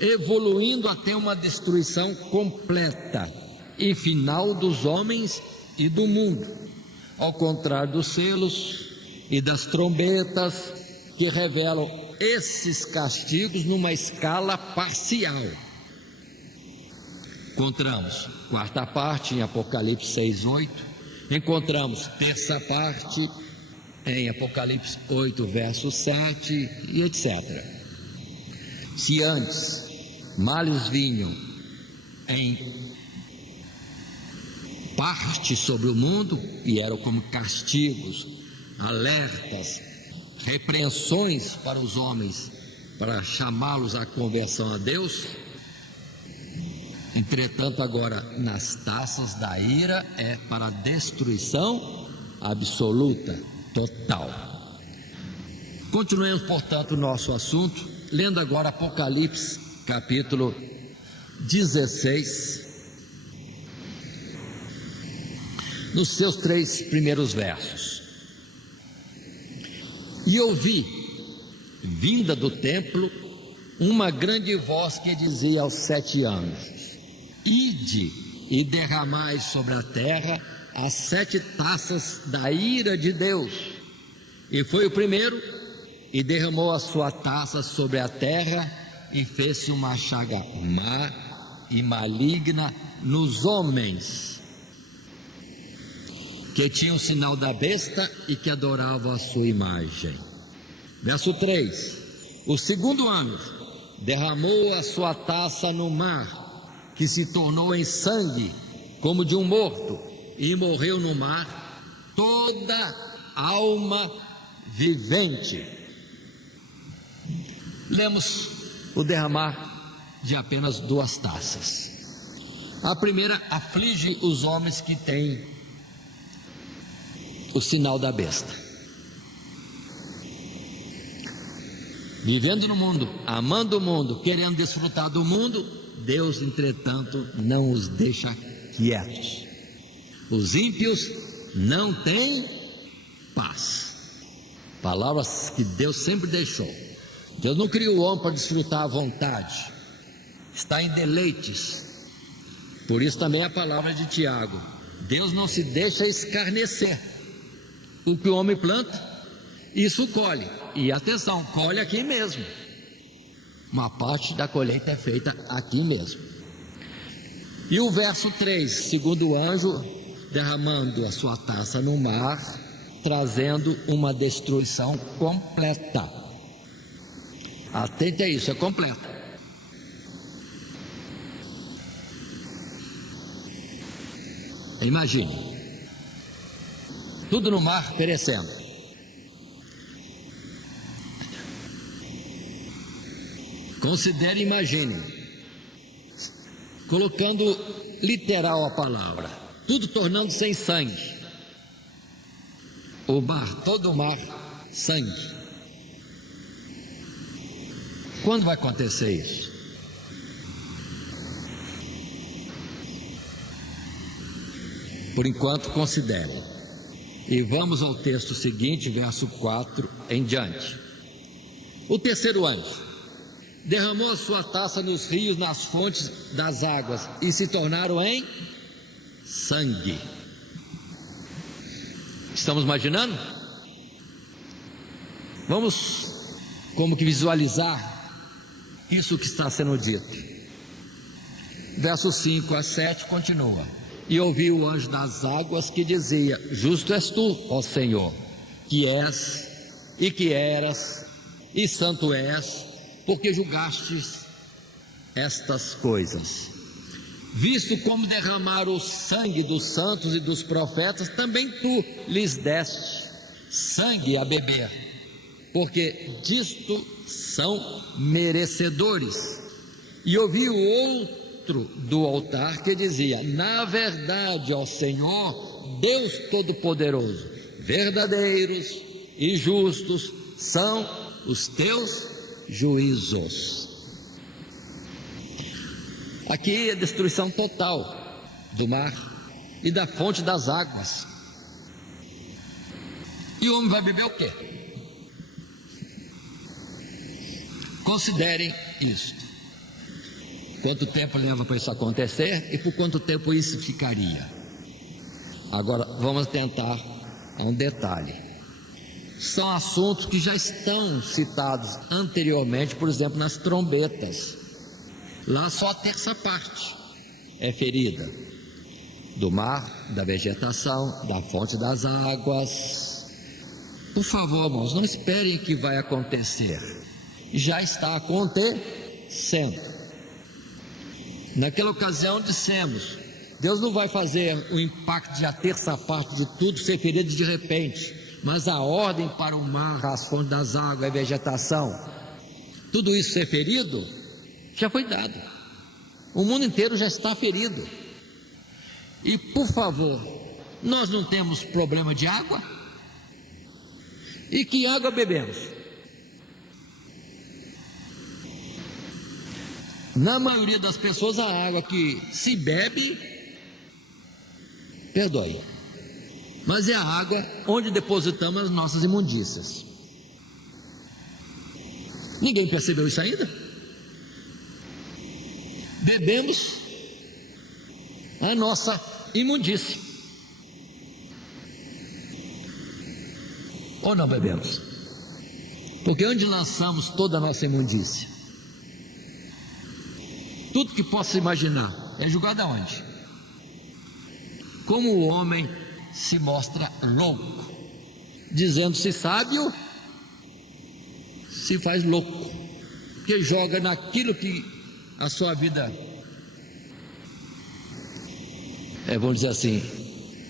evoluindo até uma destruição completa e final dos homens e do mundo, ao contrário dos selos e das trombetas, que revelam esses castigos numa escala parcial. Encontramos quarta parte em Apocalipse 6:8, encontramos terça parte em Apocalipse 8, verso 7, e etc. Se antes males vinham em parte sobre o mundo, e eram como castigos, alertas, repreensões para os homens, para chamá-los à conversão a Deus, entretanto agora nas taças da ira é para destruição absoluta, total. Continuemos, portanto, o nosso assunto, lendo agora Apocalipse capítulo 16, nos seus 3 primeiros versos. E ouvi, vinda do templo, uma grande voz que dizia aos 7 anjos: ide e derramai sobre a terra as 7 taças da ira de Deus. E foi o primeiro, e derramou a sua taça sobre a terra, e fez-se uma chaga má e maligna nos homens que tinham o sinal da besta e que adoravam a sua imagem. Verso 3: o segundo anjo derramou a sua taça no mar, que se tornou em sangue, como de um morto, e morreu no mar toda alma vivente. Lemos o derramar de apenas 2 taças. A primeira aflige os homens que têm o sinal da besta, vivendo no mundo, amando o mundo, querendo desfrutar do mundo. Deus, entretanto, não os deixa quietos. Os ímpios não têm paz. Palavras que Deus sempre deixou. Deus não criou o homem para desfrutar à vontade, está em deleites. Por isso também a palavra de Tiago: Deus não se deixa escarnecer. O que o homem planta, isso colhe. E atenção, colhe aqui mesmo. Uma parte da colheita é feita aqui mesmo. E o verso 3: segundo o anjo, derramando a sua taça no mar, trazendo uma destruição completa. Atente a isso, é completa. Imagine, tudo no mar perecendo. Considere, imagine, colocando literal a palavra, tudo tornando-se em sangue. O mar, todo o mar, sangue. Quando vai acontecer isso? Por enquanto, considere. E vamos ao texto seguinte, verso 4 em diante. O terceiro anjo derramou a sua taça nos rios, nas fontes das águas, e se tornaram em sangue. Estamos imaginando? Vamos como que visualizar isso que está sendo dito. Versos 5 a 7 continua: e ouvi o anjo das águas que dizia: justo és tu, ó Senhor, que és e que eras, e santo és, porque julgastes estas coisas. Visto como derramaram o sangue dos santos e dos profetas, também tu lhes deste sangue a beber, porque disto são merecedores. E ouvi o outro do altar que dizia: na verdade, ó Senhor, Deus Todo-Poderoso, verdadeiros e justos são os teus juízos. Aqui é a destruição total do mar e da fonte das águas. E o homem vai beber o quê? Considerem isto. Quanto tempo leva para isso acontecer e por quanto tempo isso ficaria? Agora vamos tentar um detalhe. São assuntos que já estão citados anteriormente, por exemplo, nas trombetas. Lá só a terça parte é ferida: do mar, da vegetação, da fonte das águas. Por favor, irmãos, não esperem que vai acontecer. Já está acontecendo. Naquela ocasião dissemos: Deus não vai fazer o impacto de a terça parte de tudo ser ferido de repente, mas a ordem para o mar, as fontes das águas, a vegetação, tudo isso ser ferido, já foi dado. O mundo inteiro já está ferido. E por favor, nós não temos problema de água? E que água bebemos? Na maioria das pessoas, a água que se bebe, perdoe, mas é a água onde depositamos as nossas imundícias. Ninguém percebeu isso ainda? Bebemos a nossa imundícia. Ou não bebemos? Porque onde lançamos toda a nossa imundícia? Tudo que possa imaginar é jogado aonde? Como o homem se mostra louco, dizendo-se sábio, se faz louco, porque joga naquilo que a sua vida, vamos dizer assim,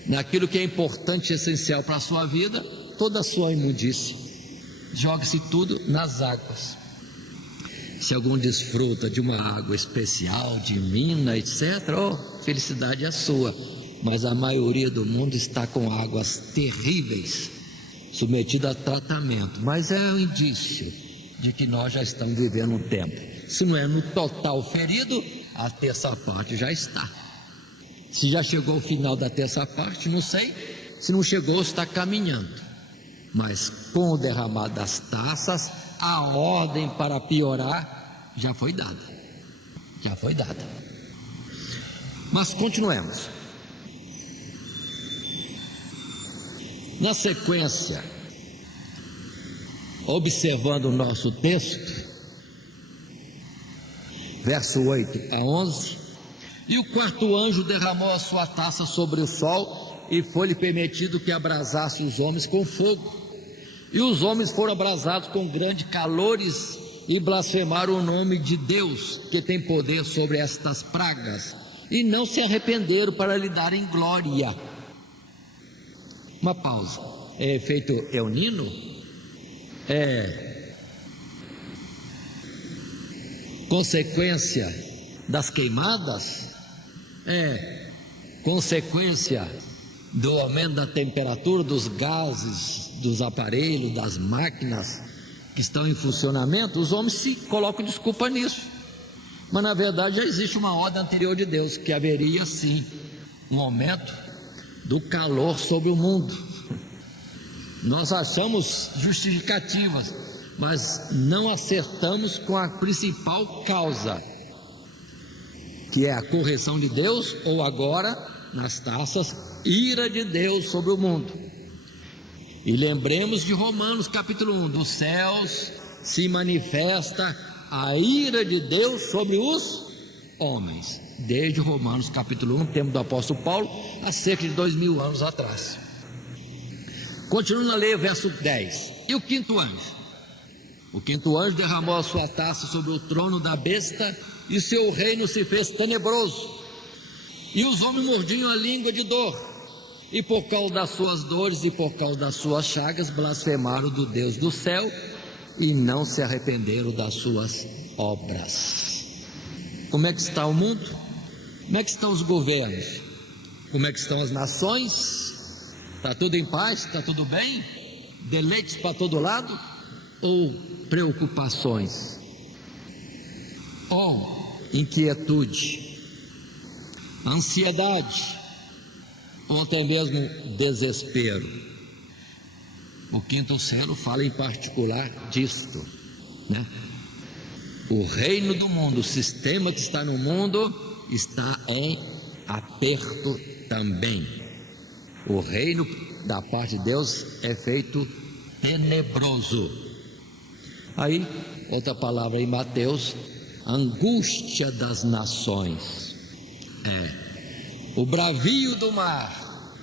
naquilo que é importante e essencial para a sua vida, toda a sua imundícia, joga-se tudo nas águas. Se algum desfruta de uma água especial, de mina, etc., felicidade é sua, mas a maioria do mundo está com águas terríveis, submetida a tratamento, mas é um indício de que nós já estamos vivendo um tempo. Se não é no total ferido, a terça parte já está. Se já chegou o final da terça parte, não sei. Se não chegou, está caminhando. Mas com o derramar das taças, a ordem para piorar já foi dada. Já foi dada. Mas continuemos. Na sequência, observando o nosso texto, verso 8 a 11, e o quarto anjo derramou a sua taça sobre o sol, e foi-lhe permitido que abrasasse os homens com fogo. E os homens foram abrasados com grandes calores, e blasfemaram o nome de Deus, que tem poder sobre estas pragas, e não se arrependeram para lhe darem glória. Uma pausa. É efeito eunino? É consequência das queimadas? É consequência do aumento da temperatura, dos gases, dos aparelhos, das máquinas que estão em funcionamento? Os homens se colocam desculpa nisso, mas na verdade já existe uma ordem anterior de Deus, que haveria sim um aumento do calor sobre o mundo. Nós achamos justificativas, mas não acertamos com a principal causa, que é a correção de Deus, ou agora, nas taças, ira de Deus sobre o mundo. E lembremos de Romanos capítulo 1, dos céus se manifesta a ira de Deus sobre os homens. Desde Romanos capítulo 1, tempo do apóstolo Paulo, há cerca de 2000 anos atrás. Continuando a ler o verso 10. E o quinto anjo? O quinto anjo derramou a sua taça sobre o trono da besta, e seu reino se fez tenebroso. E os homens mordiam a língua de dor, e por causa das suas dores e por causa das suas chagas, blasfemaram do Deus do céu, e não se arrependeram das suas obras. Como é que está o mundo? Como é que estão os governos? Como é que estão as nações? Está tudo em paz? Está tudo bem? Deleites para todo lado? Ou preocupações? Ou inquietude? Ansiedade? Ou até mesmo desespero? O quinto selo fala em particular disto, né? O reino do mundo, o sistema que está no mundo, está em aperto também. O reino da parte de Deus é feito tenebroso. Aí, outra palavra em Mateus, angústia das nações. O bravio do mar.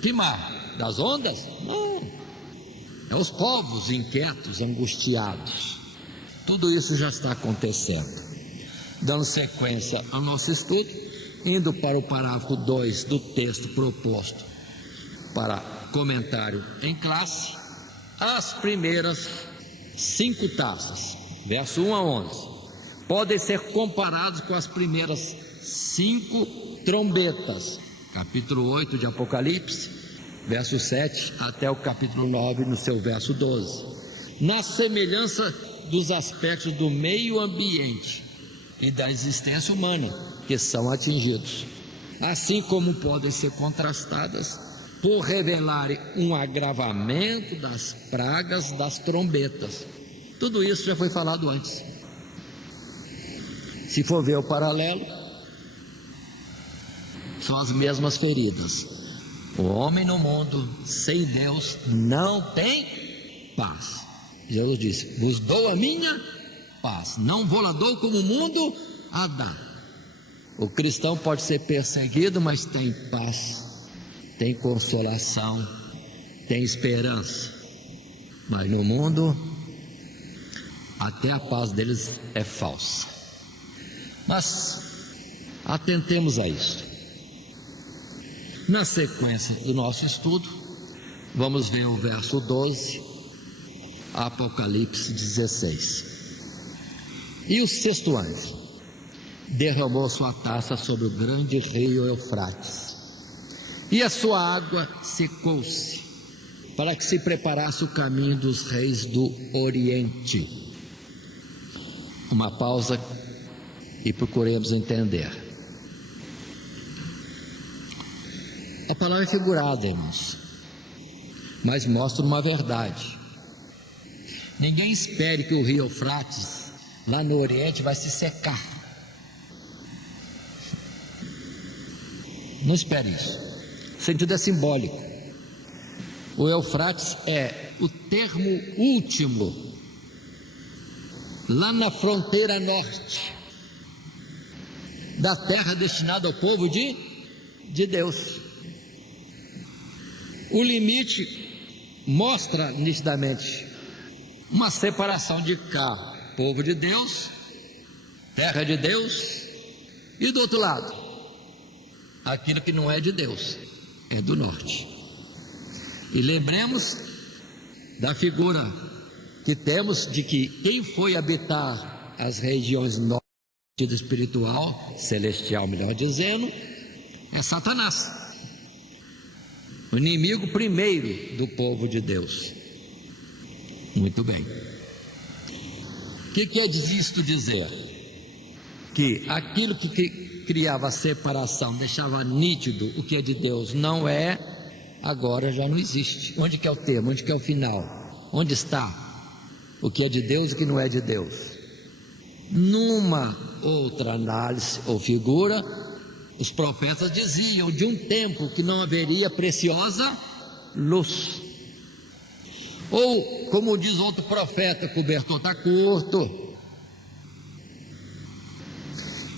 Que mar? Das ondas? Não. É os povos inquietos, angustiados. Tudo isso já está acontecendo. Dando sequência ao nosso estudo, indo para o parágrafo 2 do texto proposto para comentário em classe, as primeiras 5 taças, verso 1 a 11, podem ser comparados com as primeiras 5 trombetas, capítulo 8 de Apocalipse, verso 7 até o capítulo 9, no seu verso 12, na semelhança dos aspectos do meio ambiente e da existência humana que são atingidos, assim como podem ser contrastadas por revelarem um agravamento das pragas das trombetas. Tudo isso já foi falado antes. Se for ver o paralelo, são as mesmas feridas. O homem no mundo sem Deus não tem paz. Jesus disse: vos dou a minha paz, não vou lá dou como o mundo a dá. O cristão pode ser perseguido, mas tem paz, tem consolação, tem esperança. Mas no mundo, até a paz deles é falsa. Mas atentemos a isso. Na sequência do nosso estudo, vamos ver o verso 12, Apocalipse 16. E o sexto anjo derramou sua taça sobre o grande rio Eufrates, e a sua água secou-se, para que se preparasse o caminho dos reis do Oriente. Uma pausa e procuremos entender. A palavra é figurada, irmãos, mas mostra uma verdade. Ninguém espere que o rio Eufrates, lá no Oriente, vai se secar. Não espere isso. O sentido é simbólico. O Eufrates é o termo último, lá na fronteira norte da terra destinada ao povo de Deus. O limite mostra nitidamente uma separação de cá, povo de Deus, terra de Deus, e do outro lado, aquilo que não é de Deus, é do norte. E lembremos da figura que temos de que quem foi habitar as regiões norte espiritual, celestial, melhor dizendo, é Satanás, o inimigo primeiro do povo de Deus. Muito bem. O que quer isto dizer? Que aquilo que criava separação, deixava nítido o que é de Deus não é, agora já não existe. Onde que é o termo? Onde que é o final? Onde está o que é de Deus e o que não é de Deus? Numa outra análise ou figura, os profetas diziam de um tempo que não haveria preciosa luz. Ou, como diz outro profeta, o cobertor está curto.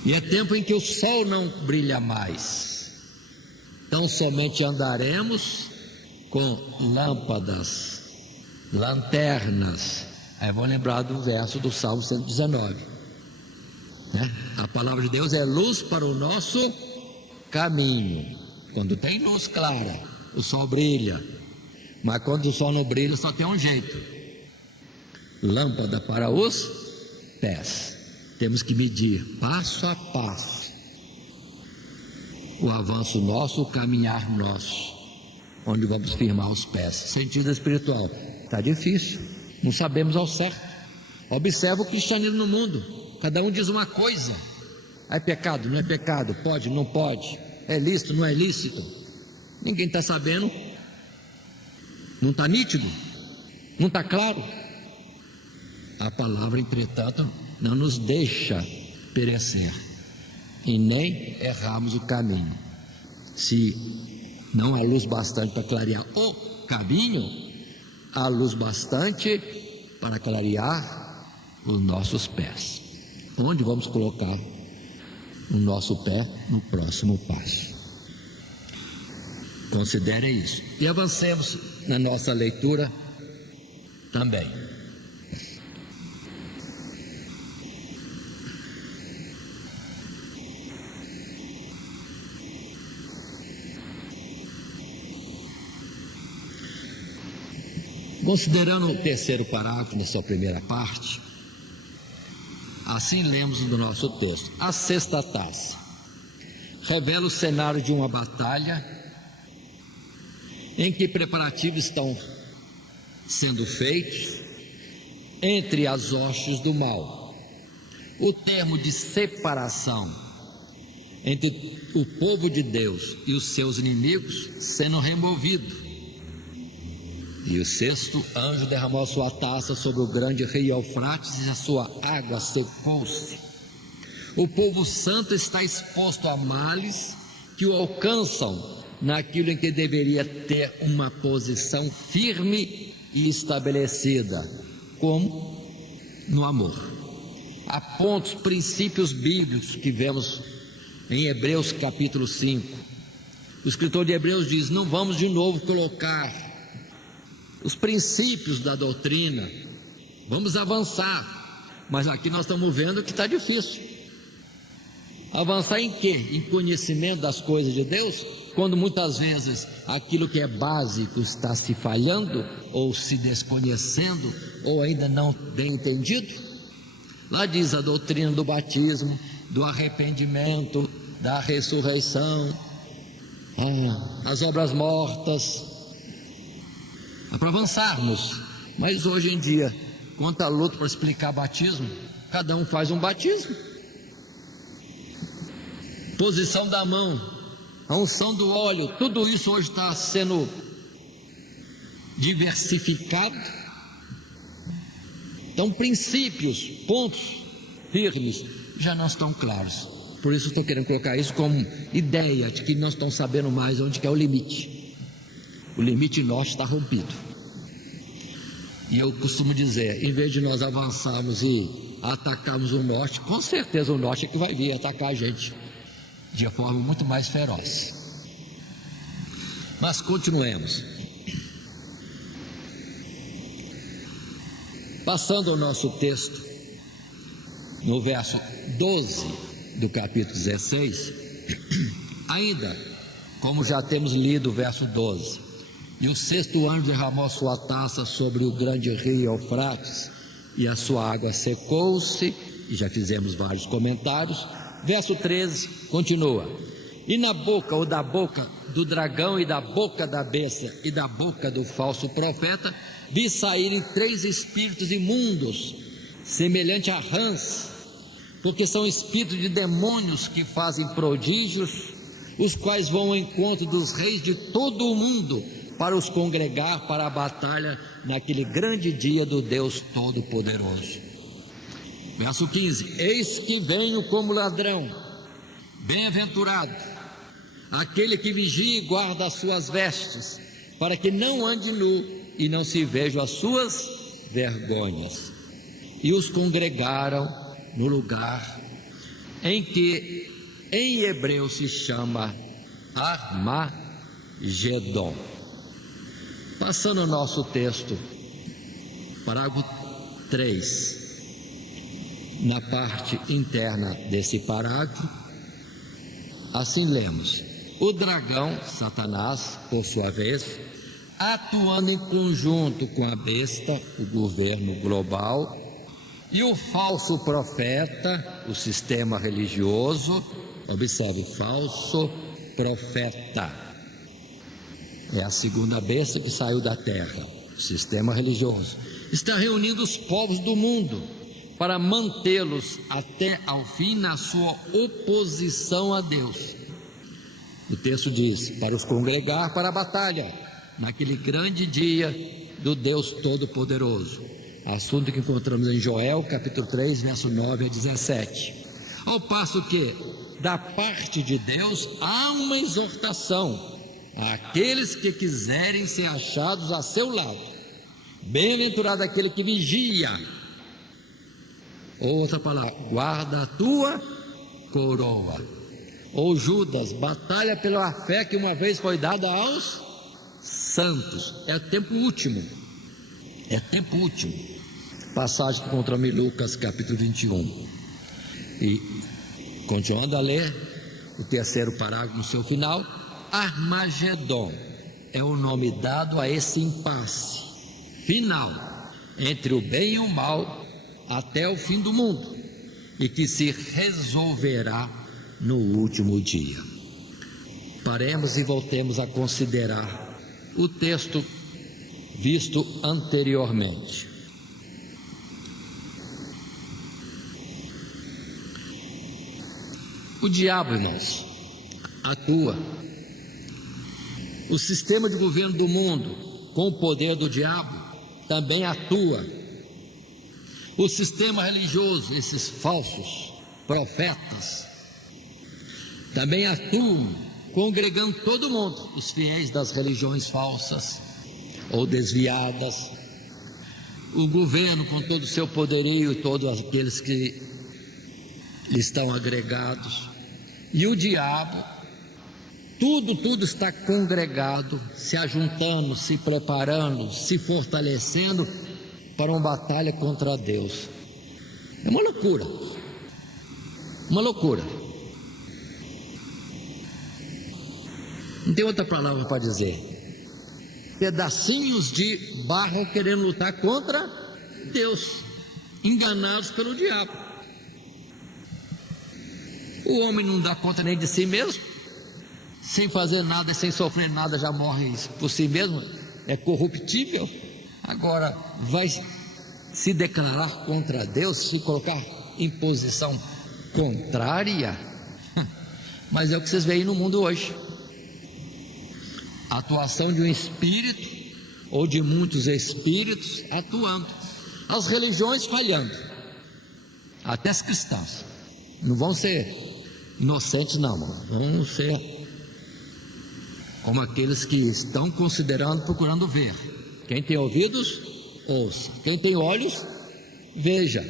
E é tempo em que o sol não brilha mais. Então somente andaremos com lâmpadas, lanternas. Aí vou lembrar do verso do Salmo 119, né? A palavra de Deus é luz para o nosso caminho. Quando tem luz clara, o sol brilha. Mas quando o sol não brilha, só tem um jeito: lâmpada para os pés. Temos que medir passo a passo o avanço nosso, o caminhar nosso, onde vamos firmar os pés. Sentido espiritual, está difícil, não sabemos ao certo. Observa o cristianismo no mundo, cada um diz uma coisa: é pecado, não é pecado, pode, não pode, é lícito, não é lícito. Ninguém está sabendo, não está nítido, não está claro. A palavra, entretanto, não nos deixa perecer e nem errarmos o caminho. Se não há luz bastante para clarear o caminho, há luz bastante para clarear os nossos pés. Onde vamos colocar o nosso pé no próximo passo? Considere isso e avancemos na nossa leitura também. Considerando o terceiro parágrafo na sua primeira parte, assim lemos no nosso texto: a sexta taça revela o cenário de uma batalha em que preparativos estão sendo feitos entre as hostes do mal. O termo de separação entre o povo de Deus e os seus inimigos sendo removido. E o sexto anjo derramou a sua taça sobre o grande rio Eufrates e a sua água secou-se. O povo santo está exposto a males que o alcançam naquilo em que deveria ter uma posição firme e estabelecida, como no amor. Há pontos, princípios bíblicos que vemos em Hebreus capítulo 5. O escritor de Hebreus diz: não vamos de novo colocar os princípios da doutrina, vamos avançar, mas aqui nós estamos vendo que está difícil. Avançar em quê? Em conhecimento das coisas de Deus, quando muitas vezes aquilo que é básico está se falhando, ou se desconhecendo, ou ainda não bem entendido. Lá diz a doutrina do batismo, do arrependimento, da ressurreição, as obras mortas. É para avançarmos, mas hoje em dia, quanto à luta para explicar batismo, cada um faz um batismo. Posição da mão, a unção do óleo, tudo isso hoje está sendo diversificado Então, princípios, pontos firmes já não estão claros. Por isso estou querendo colocar isso como ideia de que nós estamos sabendo mais onde que é o limite. O limite norte está rompido. E eu costumo dizer, em vez de nós avançarmos e atacarmos o norte, com certeza o norte é que vai vir atacar a gente de forma muito mais feroz. Mas continuemos. Passando ao nosso texto, no verso 12 do capítulo 16, ainda, como já temos lido o verso 12, e o sexto anjo derramou sua taça sobre o grande rio Eufrates, e a sua água secou-se, e já fizemos vários comentários. Verso 13, continua: e na boca, ou da boca do dragão, e da boca da besta, e da boca do falso profeta, vi saírem 3 espíritos imundos, semelhante a rãs, porque são espíritos de demônios que fazem prodígios, os quais vão ao encontro dos reis de todo o mundo, para os congregar para a batalha naquele grande dia do Deus Todo-Poderoso. Verso 15: eis que venho como ladrão, bem-aventurado aquele que vigia e guarda as suas vestes, para que não ande nu e não se vejam as suas vergonhas. E os congregaram no lugar em que em hebreu se chama Armagedon. Passando o nosso texto, parágrafo 3, na parte interna desse parágrafo, assim lemos: o dragão, Satanás, por sua vez, atuando em conjunto com a besta, o governo global, e o falso profeta, o sistema religioso. Observe, falso profeta é a segunda besta que saiu da terra, o sistema religioso, está reunindo os povos do mundo para mantê-los até ao fim na sua oposição a Deus. O texto diz: para os congregar para a batalha naquele grande dia do Deus Todo-Poderoso, assunto que encontramos em Joel capítulo 3, verso 9 a 17. Ao passo que da parte de Deus há uma exortação àqueles que quiserem ser achados a seu lado. Bem-aventurado aquele que vigia, ou outra palavra, guarda a tua coroa. Ou Judas, batalha pela fé que uma vez foi dada aos santos. É tempo último, é tempo último. Passagem que encontramos em Lucas capítulo 21. E continuando a ler o terceiro parágrafo no seu final, Armagedon é o nome dado a esse impasse final entre o bem e o mal até o fim do mundo, e que se resolverá no último dia. Paremos e voltemos a considerar o texto visto anteriormente. O diabo, irmãos, atua. O sistema de governo do mundo, com o poder do diabo, também atua. O sistema religioso, esses falsos profetas, também atuam, congregando todo mundo, os fiéis das religiões falsas ou desviadas. O governo, com todo o seu poderio, todos aqueles que lhe estão agregados. E o diabo, tudo está congregado, se ajuntando, se preparando, se fortalecendo para uma batalha contra Deus. É uma loucura, uma loucura. Não tem outra palavra para dizer. Pedacinhos de barro querendo lutar contra Deus, enganados pelo diabo. O homem não dá conta nem de si mesmo, sem fazer nada, sem sofrer nada, já morre por si mesmo, é corruptível. Agora vai se declarar contra Deus, se colocar em posição contrária. Mas é o que vocês veem no mundo hoje. A atuação de um espírito ou de muitos espíritos atuando. as religiões falhando, até as cristãs. Não vão ser inocentes, não, vão ser como aqueles que estão considerando, procurando ver. Quem tem ouvidos, ouça. Quem tem olhos, veja.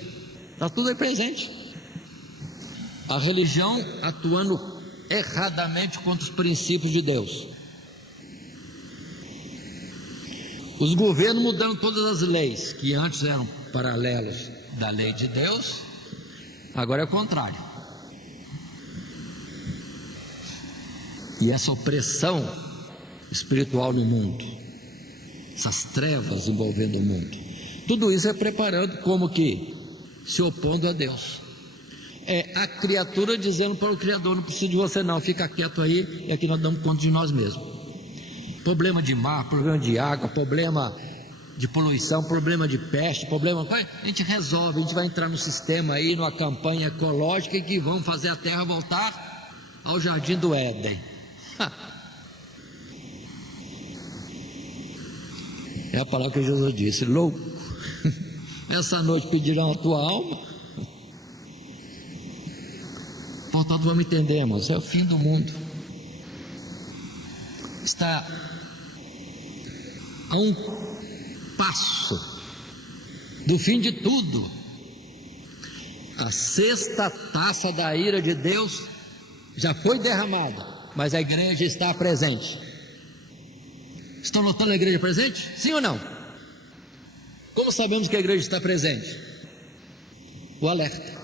Está tudo aí presente. A religião atuando erradamente contra os princípios de Deus. Os governos mudando todas as leis que antes eram paralelos da lei de Deus, agora é o contrário. E essa opressão espiritual no mundo, essas trevas envolvendo o mundo, tudo isso é preparando como que se opondo a Deus. É a criatura dizendo para o Criador: não preciso de você não, fica quieto aí, e aqui nós damos conta de nós mesmos. Problema de mar, problema de água, problema de poluição, problema de peste, problema, a gente resolve, a gente vai entrar no sistema aí, numa campanha ecológica, e que vão fazer a terra voltar ao jardim do Éden. É a palavra que Jesus disse: louco, essa noite pedirão a tua alma. Portanto, vamos entender, irmãos, é o fim do mundo. Está a um passo do fim de tudo. A sexta taça da ira de Deus já foi derramada, mas a igreja está presente. Estão notando a igreja presente? Sim ou não? Como sabemos que a igreja está presente? O alerta.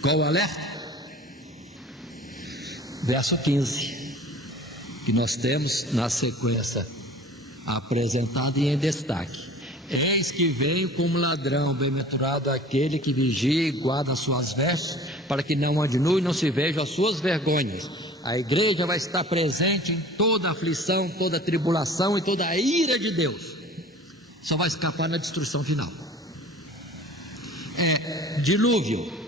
Qual o alerta? Verso 15, que nós temos na sequência apresentada e em destaque: eis que veio como ladrão, bem-aventurado aquele que vigia e guarda as suas vestes, para que não ande nu e não se vejam as suas vergonhas. A igreja vai estar presente em toda a aflição, toda a tribulação e toda a ira de Deus. Só vai escapar na destruição final. Dilúvio.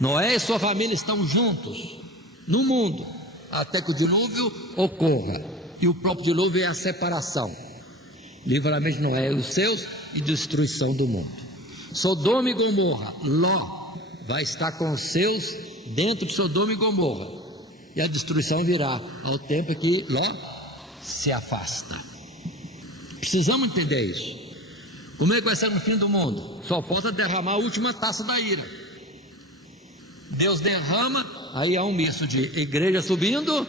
Noé e sua família estão juntos no mundo até que o dilúvio ocorra. E o próprio dilúvio é a separação, livramento de Noé e os seus, e destruição do mundo. Sodoma e Gomorra, Ló vai estar com os seus dentro de Sodoma e Gomorra, e a destruição virá ao tempo que Ló se afasta. Precisamos entender isso. Como é que vai ser no fim do mundo? Só falta derramar a última taça da ira. Deus derrama, aí há um misto de igreja subindo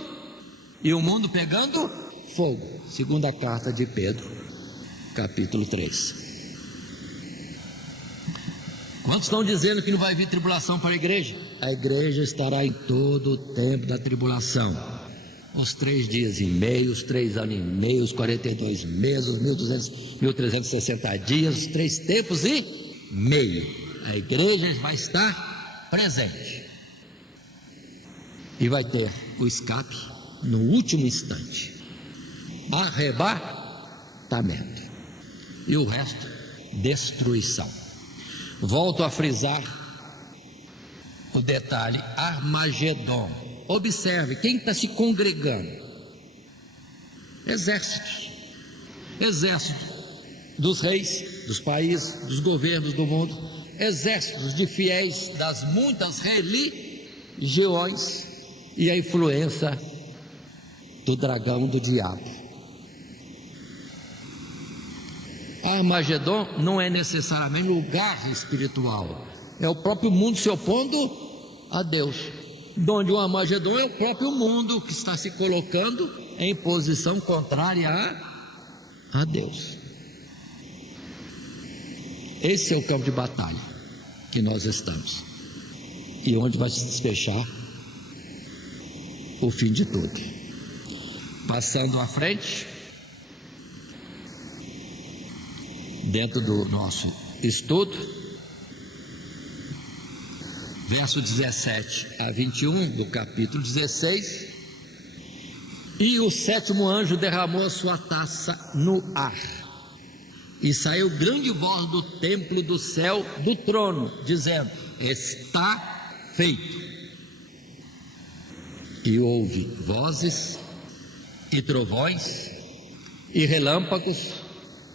e o mundo pegando fogo. Segunda carta de Pedro, capítulo 3. Quantos estão dizendo que não vai vir tribulação para a igreja? A igreja estará em todo o tempo da tribulação. Os 3 dias e meio, os 3 anos e meio, os 42 meses, os 1360 dias, os 3 tempos e meio. A igreja vai estar presente e vai ter o escape no último instante, arrebatamento, e o resto, destruição. Volto a frisar o detalhe: Armagedon. Observe quem está se congregando: exércitos dos reis, dos países, dos governos do mundo, exércitos de fiéis das muitas religiões, e a influência do dragão, do diabo. Armagedon não é necessariamente lugar espiritual, é o próprio mundo se opondo a Deus. Onde o Armagedon é o próprio mundo que está se colocando em posição contrária a Deus. Esse é o campo de batalha que nós estamos, e onde vai se desfechar o fim de tudo. Passando à frente, dentro do nosso estudo, verso 17 a 21 do capítulo 16: e o 7º anjo derramou a sua taça no ar, e saiu grande voz do templo do céu, do trono, dizendo: está feito. E houve vozes e trovões e relâmpagos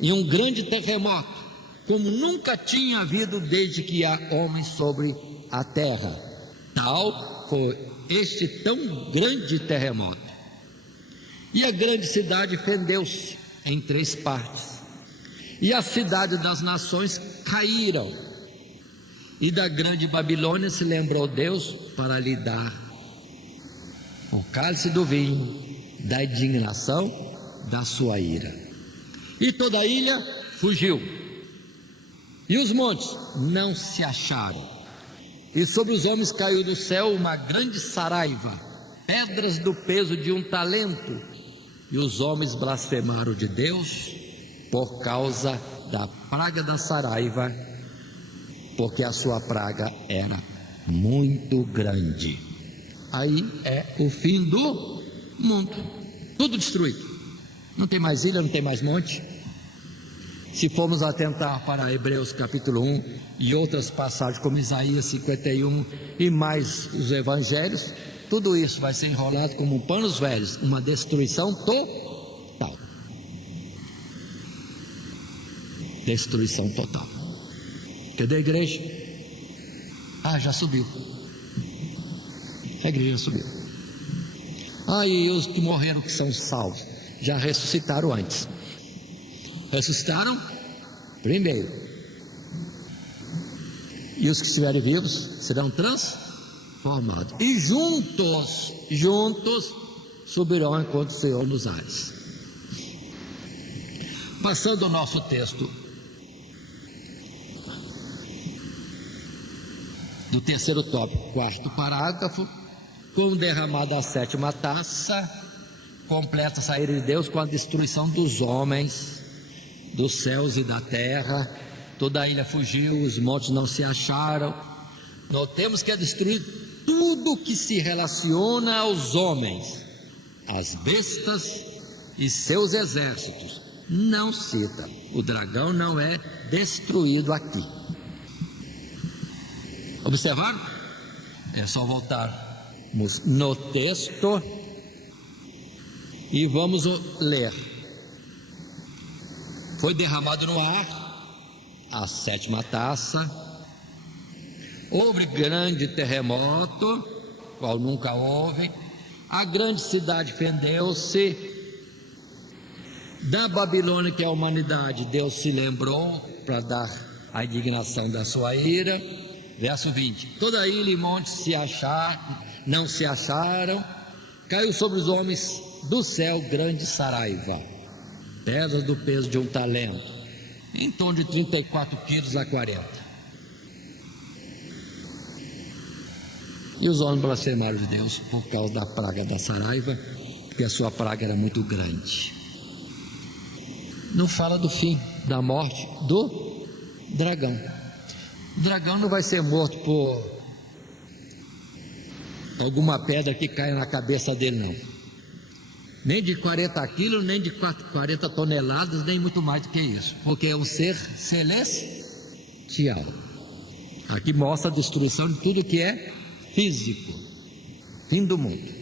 e um grande terremoto, como nunca tinha havido desde que há homens sobre a terra. Tal foi este tão grande terremoto. E a grande cidade fendeu-se em 3 partes, e a cidade das nações caíram, e da grande Babilônia se lembrou Deus para lhe dar o cálice do vinho da indignação da sua ira. E toda a ilha fugiu, e os montes não se acharam, e sobre os homens caiu do céu uma grande saraiva, pedras do peso de 1 talento, e os homens blasfemaram de Deus por causa da praga da saraiva, porque a sua praga era muito grande. Aí é o fim do mundo, tudo destruído, não tem mais ilha, não tem mais monte. Se formos atentar para Hebreus capítulo 1 e outras passagens como Isaías 51 e mais os evangelhos, tudo isso vai ser enrolado como panos velhos, uma destruição total. Destruição total. Cadê a igreja? Já subiu. A igreja subiu. E os que morreram, que são salvos, já ressuscitaram antes. Ressuscitaram primeiro. E os que estiverem vivos serão transformados. E juntos subirão enquanto o Senhor nos ares. Passando ao nosso texto do terceiro tópico, 4º parágrafo, com derramada a 7ª taça, completa a saída de Deus com a destruição dos homens, dos céus e da terra. Toda a ilha fugiu, os montes não se acharam. Notemos que é destruído tudo que se relaciona aos homens, as bestas e seus exércitos. Não cita, o dragão não é destruído aqui. Observaram? É só voltarmos no texto e vamos ler. Foi derramado no ar a 7ª taça, houve grande terremoto, qual nunca houve, a grande cidade fendeu-se, da Babilônia, que é a humanidade, Deus se lembrou para dar a indignação da sua ira. Verso 20: toda ilha e monte não se acharam, caiu sobre os homens do céu grande saraiva, pedras do peso de 1 talento, em torno de 34 quilos a 40. E os homens blasfemaram de Deus por causa da praga da saraiva, porque a sua praga era muito grande. Não fala do fim, da morte do dragão. O dragão não vai ser morto por alguma pedra que caia na cabeça dele, não. Nem de 40 quilos, nem de 40 toneladas, nem muito mais do que isso, porque é um ser celestial. Aqui mostra a destruição de tudo que é físico, fim do mundo.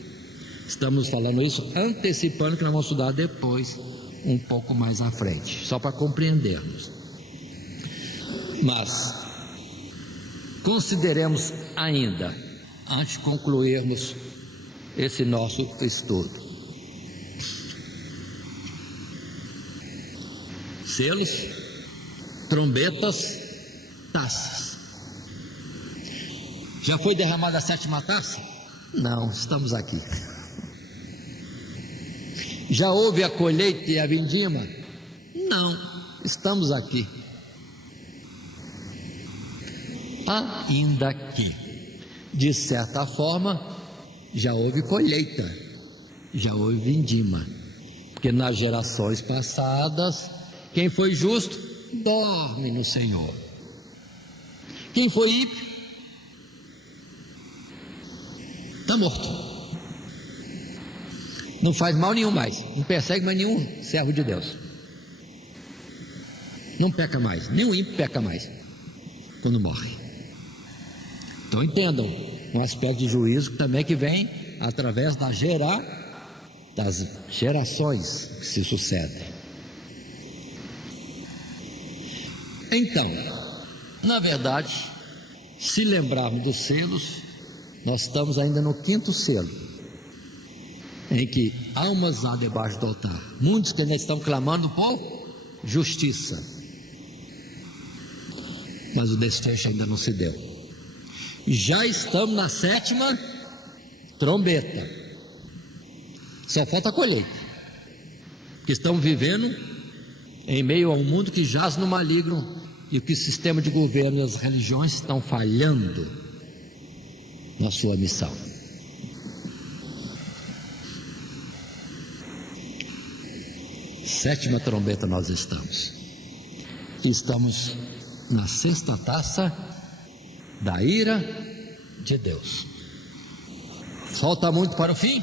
Estamos falando isso antecipando, que nós vamos estudar depois, um pouco mais à frente, só para compreendermos. Mas consideremos ainda, antes de concluirmos esse nosso estudo, selos, trombetas, taças. Já foi derramada a 7ª taça? Não, estamos aqui. Já houve a colheita e a vindima? Não, estamos aqui. Ainda que, de certa forma, já houve colheita, já houve vindima, porque nas gerações passadas, quem foi justo dorme no Senhor. Quem foi ímpio está morto. Não faz mal nenhum mais, não persegue mais nenhum servo de Deus. Não peca mais, nenhum ímpio peca mais quando morre. Então entendam, um aspecto de juízo também que vem através das gerações que se sucedem. Então, na verdade, se lembrarmos dos selos, nós estamos ainda no 5º selo, em que almas há debaixo do altar, muitos que ainda estão clamando por justiça, mas o desfecho ainda não se deu. Já estamos na 7ª trombeta, só falta a colheita, porque estamos vivendo em meio a um mundo que jaz no maligno, e que o sistema de governo e as religiões estão falhando na sua missão. Sétima trombeta nós estamos. Estamos na 6ª taça da ira de Deus. Falta muito para o fim?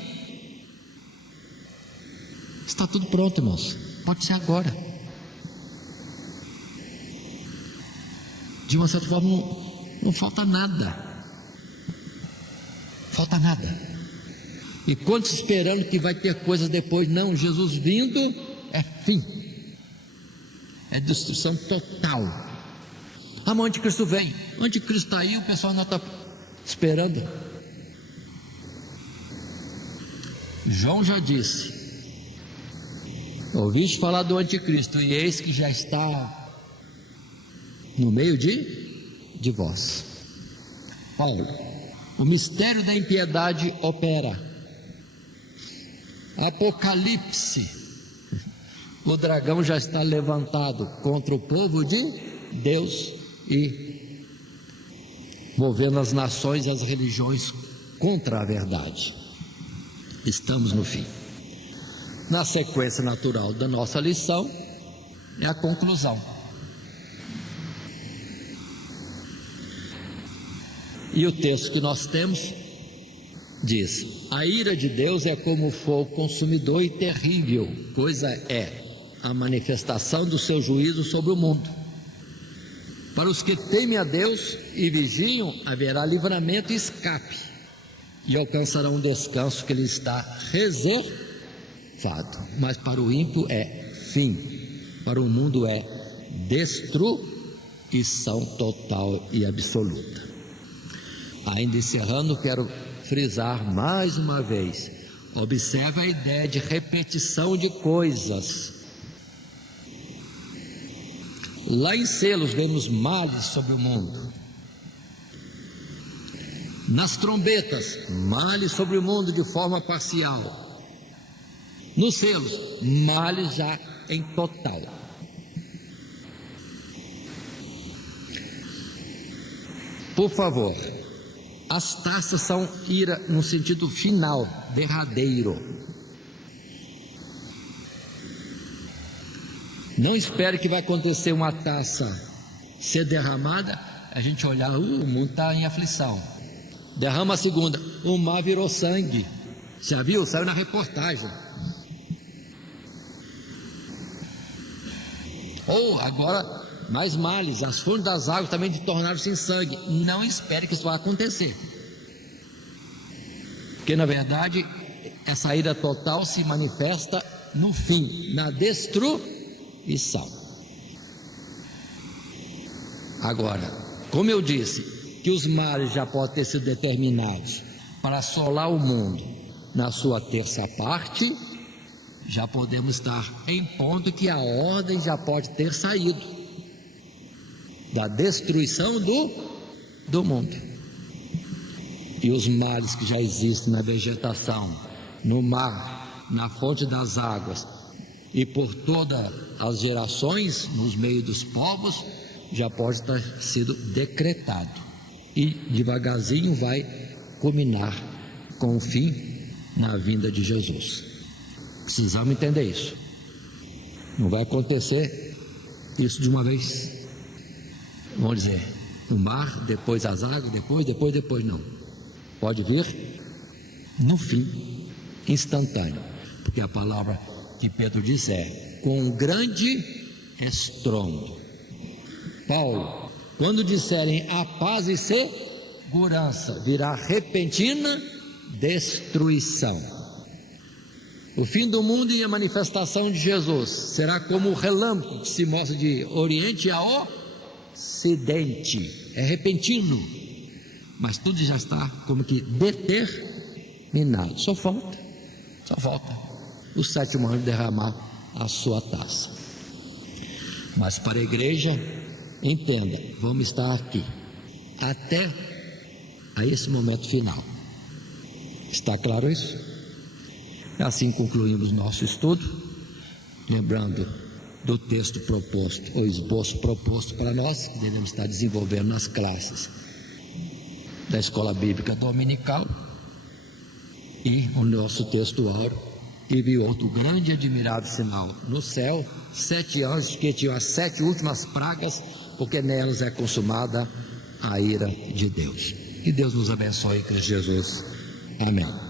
Está tudo pronto, irmãos. Pode ser agora. De uma certa forma, não falta nada. Falta nada. E quantos esperando que vai ter coisas depois? Não, Jesus vindo é fim, é destruição total. Ah, mas o anticristo vem. O anticristo está aí, o pessoal não está esperando. João já disse: ouviste falar do anticristo, e eis que já está no meio de vós. Paulo: o mistério da impiedade opera. Apocalipse: o dragão já está levantado contra o povo de Deus e movendo as nações e as religiões contra a verdade. Estamos no fim. Na sequência natural da nossa lição é a conclusão. E o texto que nós temos diz: a ira de Deus é como fogo consumidor e terrível, coisa é a manifestação do seu juízo sobre o mundo. Para os que temem a Deus e vigiam, haverá livramento e escape, e alcançarão um descanso que lhes está reservado. Mas para o ímpio é fim, para o mundo é destruição total e absoluta. Ainda encerrando, quero frisar mais uma vez: observe a ideia de repetição de coisas. Lá em selos vemos males sobre o mundo. Nas trombetas, males sobre o mundo de forma parcial. Nos selos, males já em total. Por favor, as taças são ira no sentido final, derradeiro. Não espere que vai acontecer uma taça ser derramada, a gente olhar, o mundo está em aflição. Derrama a segunda, o mar virou sangue. Já viu? Saiu na reportagem. Ou agora, mais males, as fontes das águas também tornaram-se em sangue. Não espere que isso vá acontecer, porque na verdade essa ira total se manifesta no fim, na destruição. Agora, como eu disse, que os males já podem ter sido determinados para assolar o mundo na sua terça parte, já podemos estar em ponto que a ordem já pode ter saído da destruição do mundo. E os males que já existem na vegetação, no mar, na fonte das águas e por todas as gerações, nos meios dos povos, já pode ter sido decretado, e devagarzinho vai culminar com o fim na vinda de Jesus. Precisamos entender isso. Não vai acontecer isso de uma vez, vamos dizer, no mar, depois as águas, depois não. Pode vir no fim, instantâneo, porque a palavra que Pedro diz é com um grande estrondo. Paulo: quando disserem a paz e segurança, virá repentina destruição. O fim do mundo e a manifestação de Jesus será como o relâmpago que se mostra de oriente a acidente, é repentino, mas tudo já está como que determinado. Só falta o sétimo anjo derramar a sua taça. Mas para a igreja, entenda, vamos estar aqui até a esse momento final. Está claro isso? Assim concluímos nosso estudo, lembrando do texto proposto, ou esboço proposto para nós, que devemos estar desenvolvendo nas classes da Escola Bíblica Dominical, e o nosso texto áureo, e viu outro grande e admirável sinal no céu, 7 anjos que tinham as 7 últimas pragas, porque nelas é consumada a ira de Deus. Que Deus nos abençoe em Cristo Jesus. Amém.